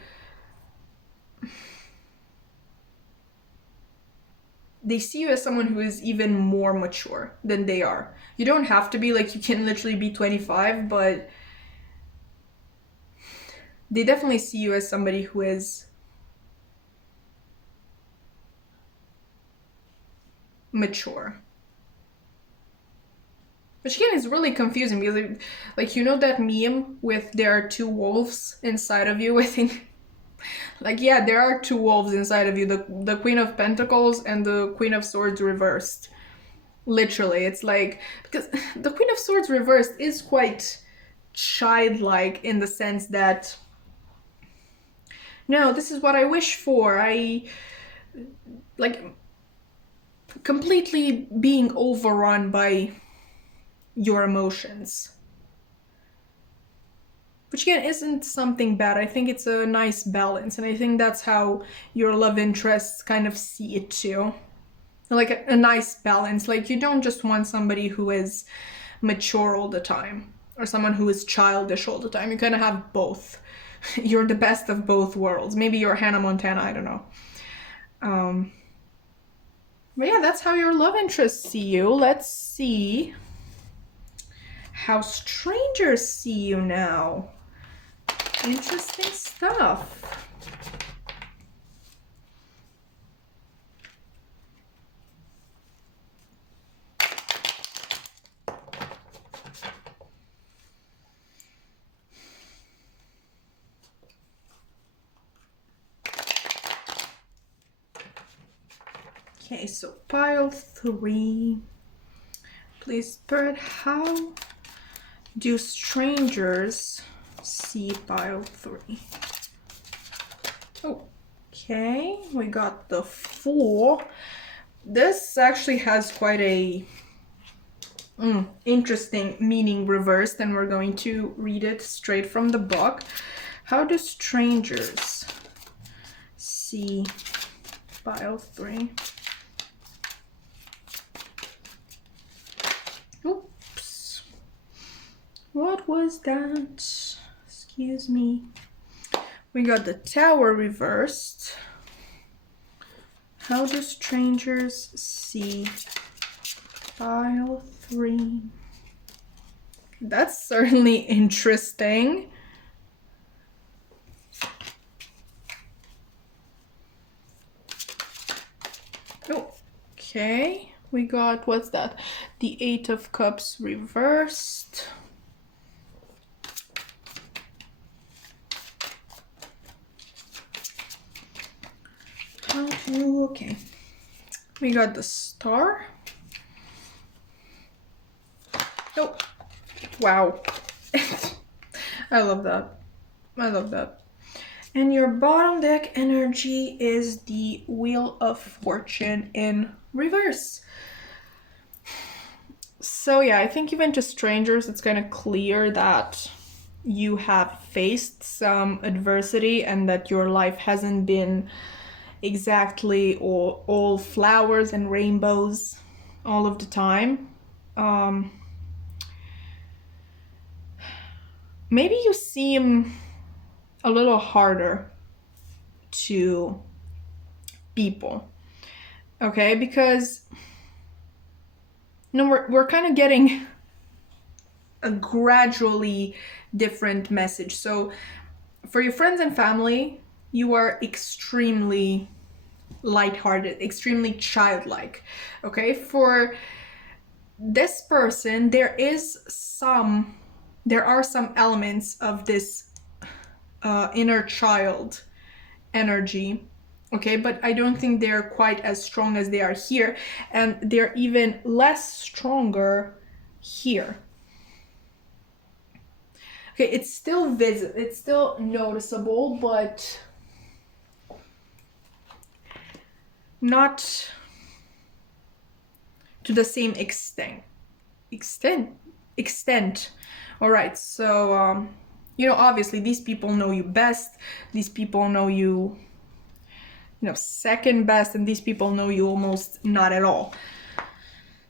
as someone who is even more mature than they are. You don't have to be, like, you can literally be 25, but they definitely see you as somebody who is mature. Which again is really confusing because, like, you know that meme with there are two wolves inside of you? I think, like, yeah, there are two wolves inside of you, the Queen of Pentacles and the Queen of Swords reversed. Literally, it's like, because the Queen of Swords reversed is quite childlike in the sense that, no, this is what I wish for. I, like, completely being overrun by your emotions. Which again isn't something bad. I think it's a nice balance, and I think that's how your love interests kind of see it too. Like a nice balance. Like, you don't just want somebody who is mature all the time or someone who is childish all the time. You kind of have both. You're the best of both worlds. Maybe you're Hannah Montana, I don't know. But yeah, that's how your love interests see you. Let's see how strangers see you now. Interesting stuff. Okay, so pile 3. Please, Spirit, how do strangers see pile 3? Okay, we got the 4. This actually has quite a interesting meaning reversed, and we're going to read it straight from the book. How do strangers see pile 3? Oops. What was that? Excuse me. We got the Tower reversed. How do strangers see? Pile 3. That's certainly interesting. Oh, okay. We got, what's that? The 8 of Cups reversed. Okay. We got the Star. Oh, wow. I love that. I love that. And your bottom deck energy is the Wheel of Fortune in reverse. So yeah, I think even to strangers, it's kind of clear that you have faced some adversity and that your life hasn't been exactly all flowers and rainbows all of the time. Maybe you seem a little harder to people, okay? Because we're kind of getting a gradually different message. So for your friends and family, you are extremely lighthearted, extremely childlike, okay? For this person, there are some elements of this inner child energy, okay? But I don't think they're quite as strong as they are here, and they're even less stronger here. Okay, it's still visible, it's still noticeable, but not to the same extent. All right, so obviously these people know you best, these people know you second best, and these people know you almost not at all.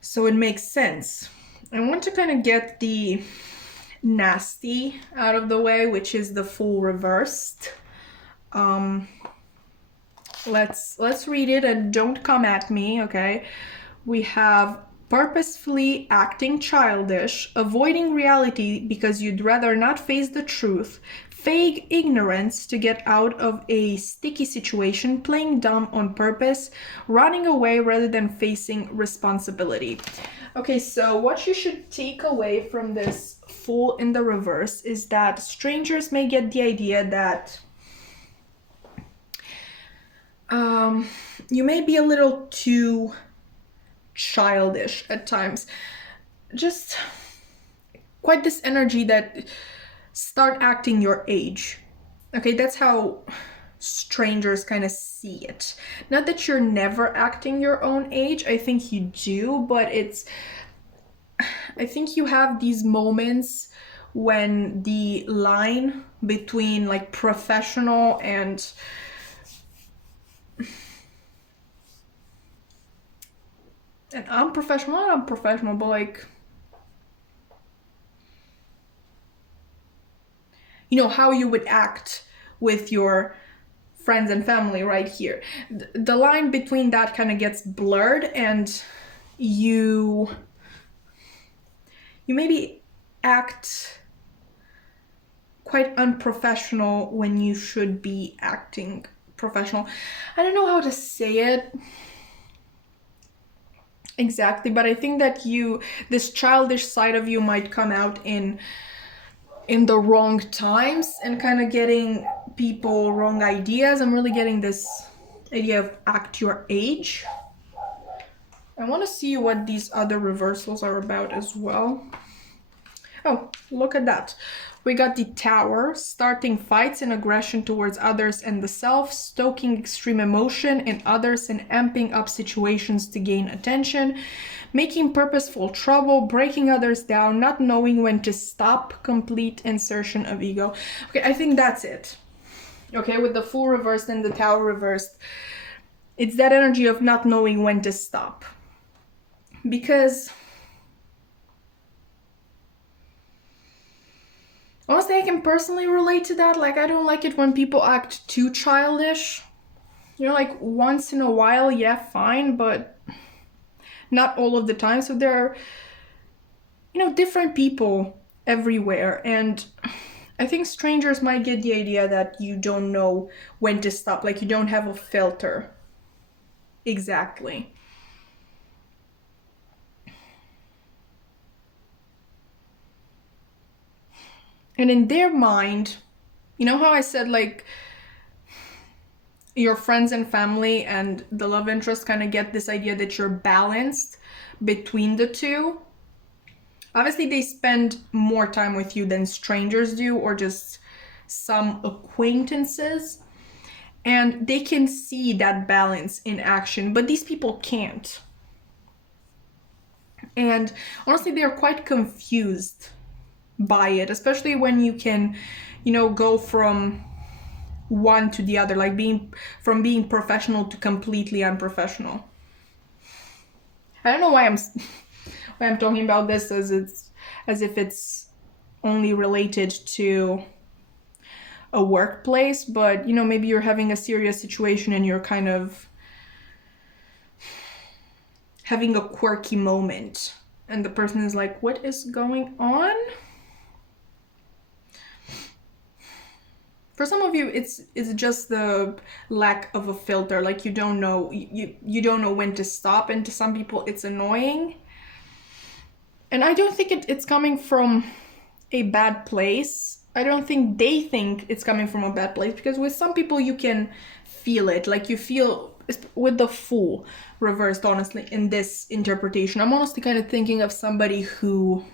So it makes sense. I want to kind of get the nasty out of the way, which is the Fool reversed. Let's read it and don't come at me, okay? We have purposefully acting childish, avoiding reality because you'd rather not face the truth, vague ignorance to get out of a sticky situation, playing dumb on purpose, running away rather than facing responsibility. Okay, so what you should take away from this Fool in the reverse is that strangers may get the idea that you may be a little too childish at times. Just quite this energy that start acting your age. Okay, that's how strangers kind of see it. Not that you're never acting your own age, I think you do, but I think you have these moments when the line between like professional and unprofessional, not unprofessional, but like, how you would act with your friends and family right here. The line between that kind of gets blurred, and you maybe act quite unprofessional when you should be acting professional. I don't know how to say it exactly, but I think that this childish side of you might come out in the wrong times and kind of getting people wrong ideas. I'm really getting this idea of act your age. I want to see what these other reversals are about as well. Oh, look at that. We got the Tower, starting fights and aggression towards others and the self, stoking extreme emotion in others and amping up situations to gain attention, making purposeful trouble, breaking others down, not knowing when to stop, complete insertion of ego. Okay, I think that's it. Okay, with the Fool reversed and the Tower reversed, it's that energy of not knowing when to stop. Because Honestly, I can personally relate to that. Like, I don't like it when people act too childish. You know, like once in a while, yeah, fine, but not all of the time. So there are, different people everywhere. And I think strangers might get the idea that you don't know when to stop. Like, you don't have a filter. Exactly. And in their mind, you know how I said, like, your friends and family and the love interest kind of get this idea that you're balanced between the two? Obviously, they spend more time with you than strangers do, or just some acquaintances. And they can see that balance in action, but these people can't. And honestly, they're quite confused by it, especially when you can, go from one to the other, like being professional to completely unprofessional. I don't know why I'm talking about this as if it's only related to a workplace, but maybe you're having a serious situation and you're kind of having a quirky moment and the person is like, what is going on? For some of you, it's just the lack of a filter. Like, you don't know when to stop, and to some people it's annoying. And I don't think it's coming from a bad place. I don't think they think it's coming from a bad place, because with some people you can feel it. Like, you feel with the Fool reversed, honestly, in this interpretation. I'm honestly kind of thinking of somebody who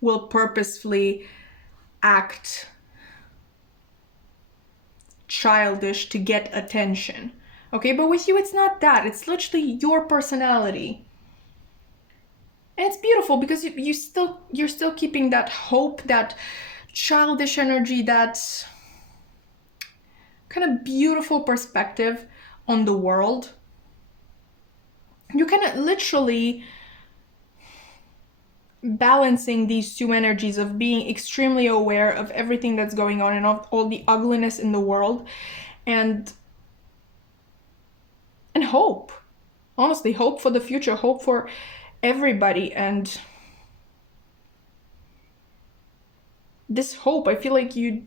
will purposefully act childish to get attention. Okay, but with you it's not that. It's literally your personality. And it's beautiful because you're still keeping that hope, that childish energy, that kind of beautiful perspective on the world. You kind of literally balancing these two energies of being extremely aware of everything that's going on and of all the ugliness in the world, and hope. Honestly, hope for the future, hope for everybody. And this hope, I feel like you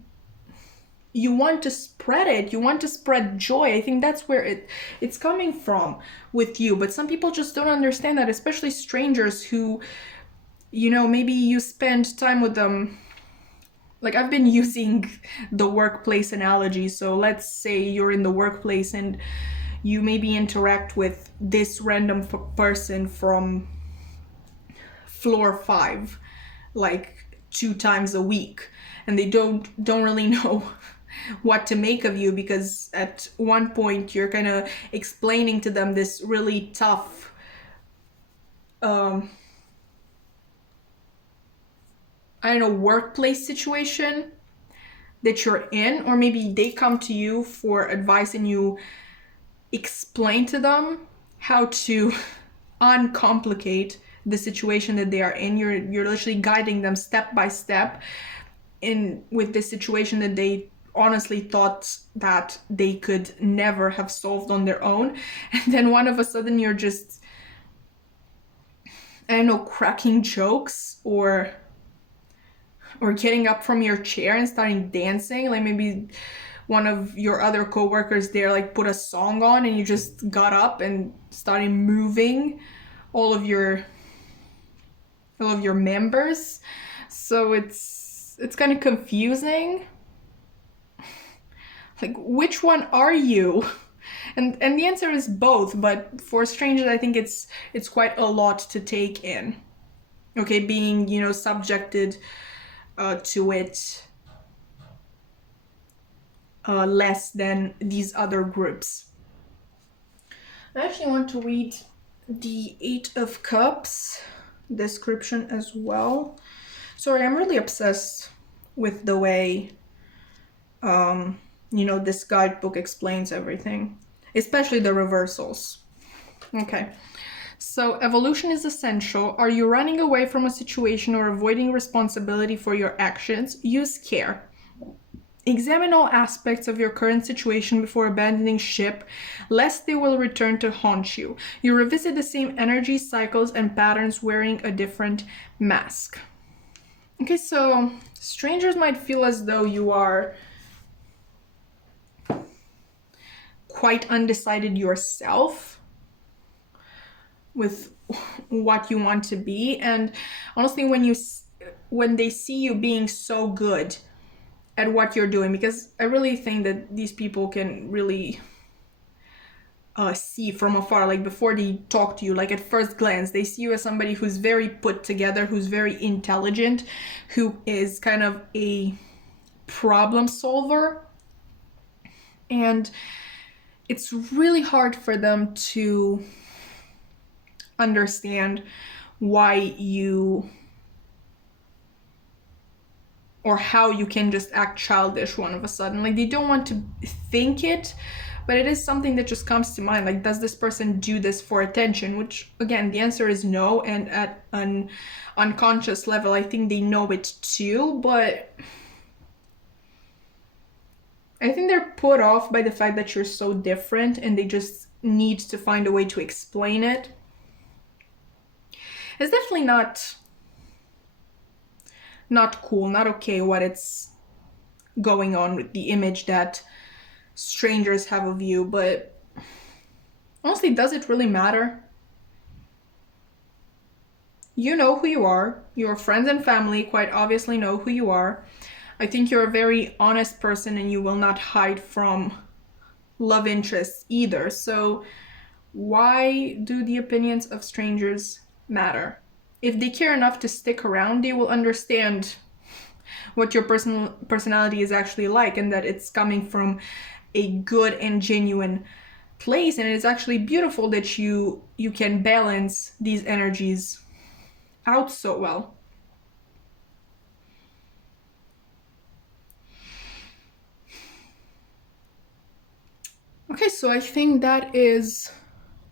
want to spread it. You want to spread joy. I think that's where it's coming from with you. But some people just don't understand that, especially strangers who, maybe you spend time with them. Like, I've been using the workplace analogy. So let's say you're in the workplace and you maybe interact with this random person from floor 5 like 2 times a week, and they don't really know what to make of you, because at one point you're kind of explaining to them this really tough I don't know, workplace situation that you're in, or maybe they come to you for advice and you explain to them how to uncomplicate the situation that they are in. You're literally guiding them step by step in with this situation that they honestly thought that they could never have solved on their own. And then one of a sudden you're just, I don't know, cracking jokes or getting up from your chair and starting dancing. Like, maybe one of your other coworkers there like put a song on and you just got up and started moving all of your members. So it's kind of confusing. Like, which one are you? And the answer is both, but for strangers I think it's quite a lot to take in. Okay, being, subjected to it less than these other groups. I actually want to read the 8 of Cups description as well. Sorry, I'm really obsessed with the way this guidebook explains everything, especially the reversals. Okay, So, evolution is essential. Are you running away from a situation or avoiding responsibility for your actions? Use care. Examine all aspects of your current situation before abandoning ship, lest they will return to haunt you. You revisit the same energy cycles and patterns wearing a different mask. Okay, so strangers might feel as though you are quite undecided yourself with what you want to be, and honestly, when they see you being so good at what you're doing, because I really think that these people can really see from afar, like before they talk to you, like at first glance, they see you as somebody who's very put together, who's very intelligent, who is kind of a problem solver. And it's really hard for them to understand why you or how you can just act childish all of a sudden. Like, they don't want to think it, but it is something that just comes to mind. Like, does this person do this for attention? Which, again, the answer is no. And at an unconscious level, I think they know it too, but I think they're put off by the fact that you're so different, and they just need to find a way to explain it. It's definitely not cool, not okay what it's going on with the image that strangers have of you, but honestly, does it really matter? You know who you are. Your friends and family quite obviously know who you are. I think you're a very honest person, and you will not hide from love interests either. So why do the opinions of strangers matter? If they care enough to stick around, they will understand what your personality is actually like, and that it's coming from a good and genuine place, and it's actually beautiful that you can balance these energies out so well. Okay, so I think that is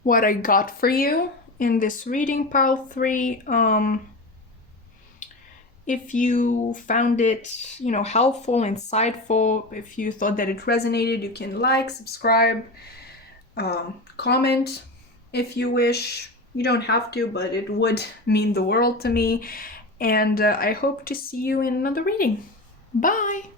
what I got for you in this reading, pile 3. If you found it, helpful, insightful, if you thought that it resonated, you can like, subscribe, comment if you wish. You don't have to, but it would mean the world to me. And I hope to see you in another reading. Bye!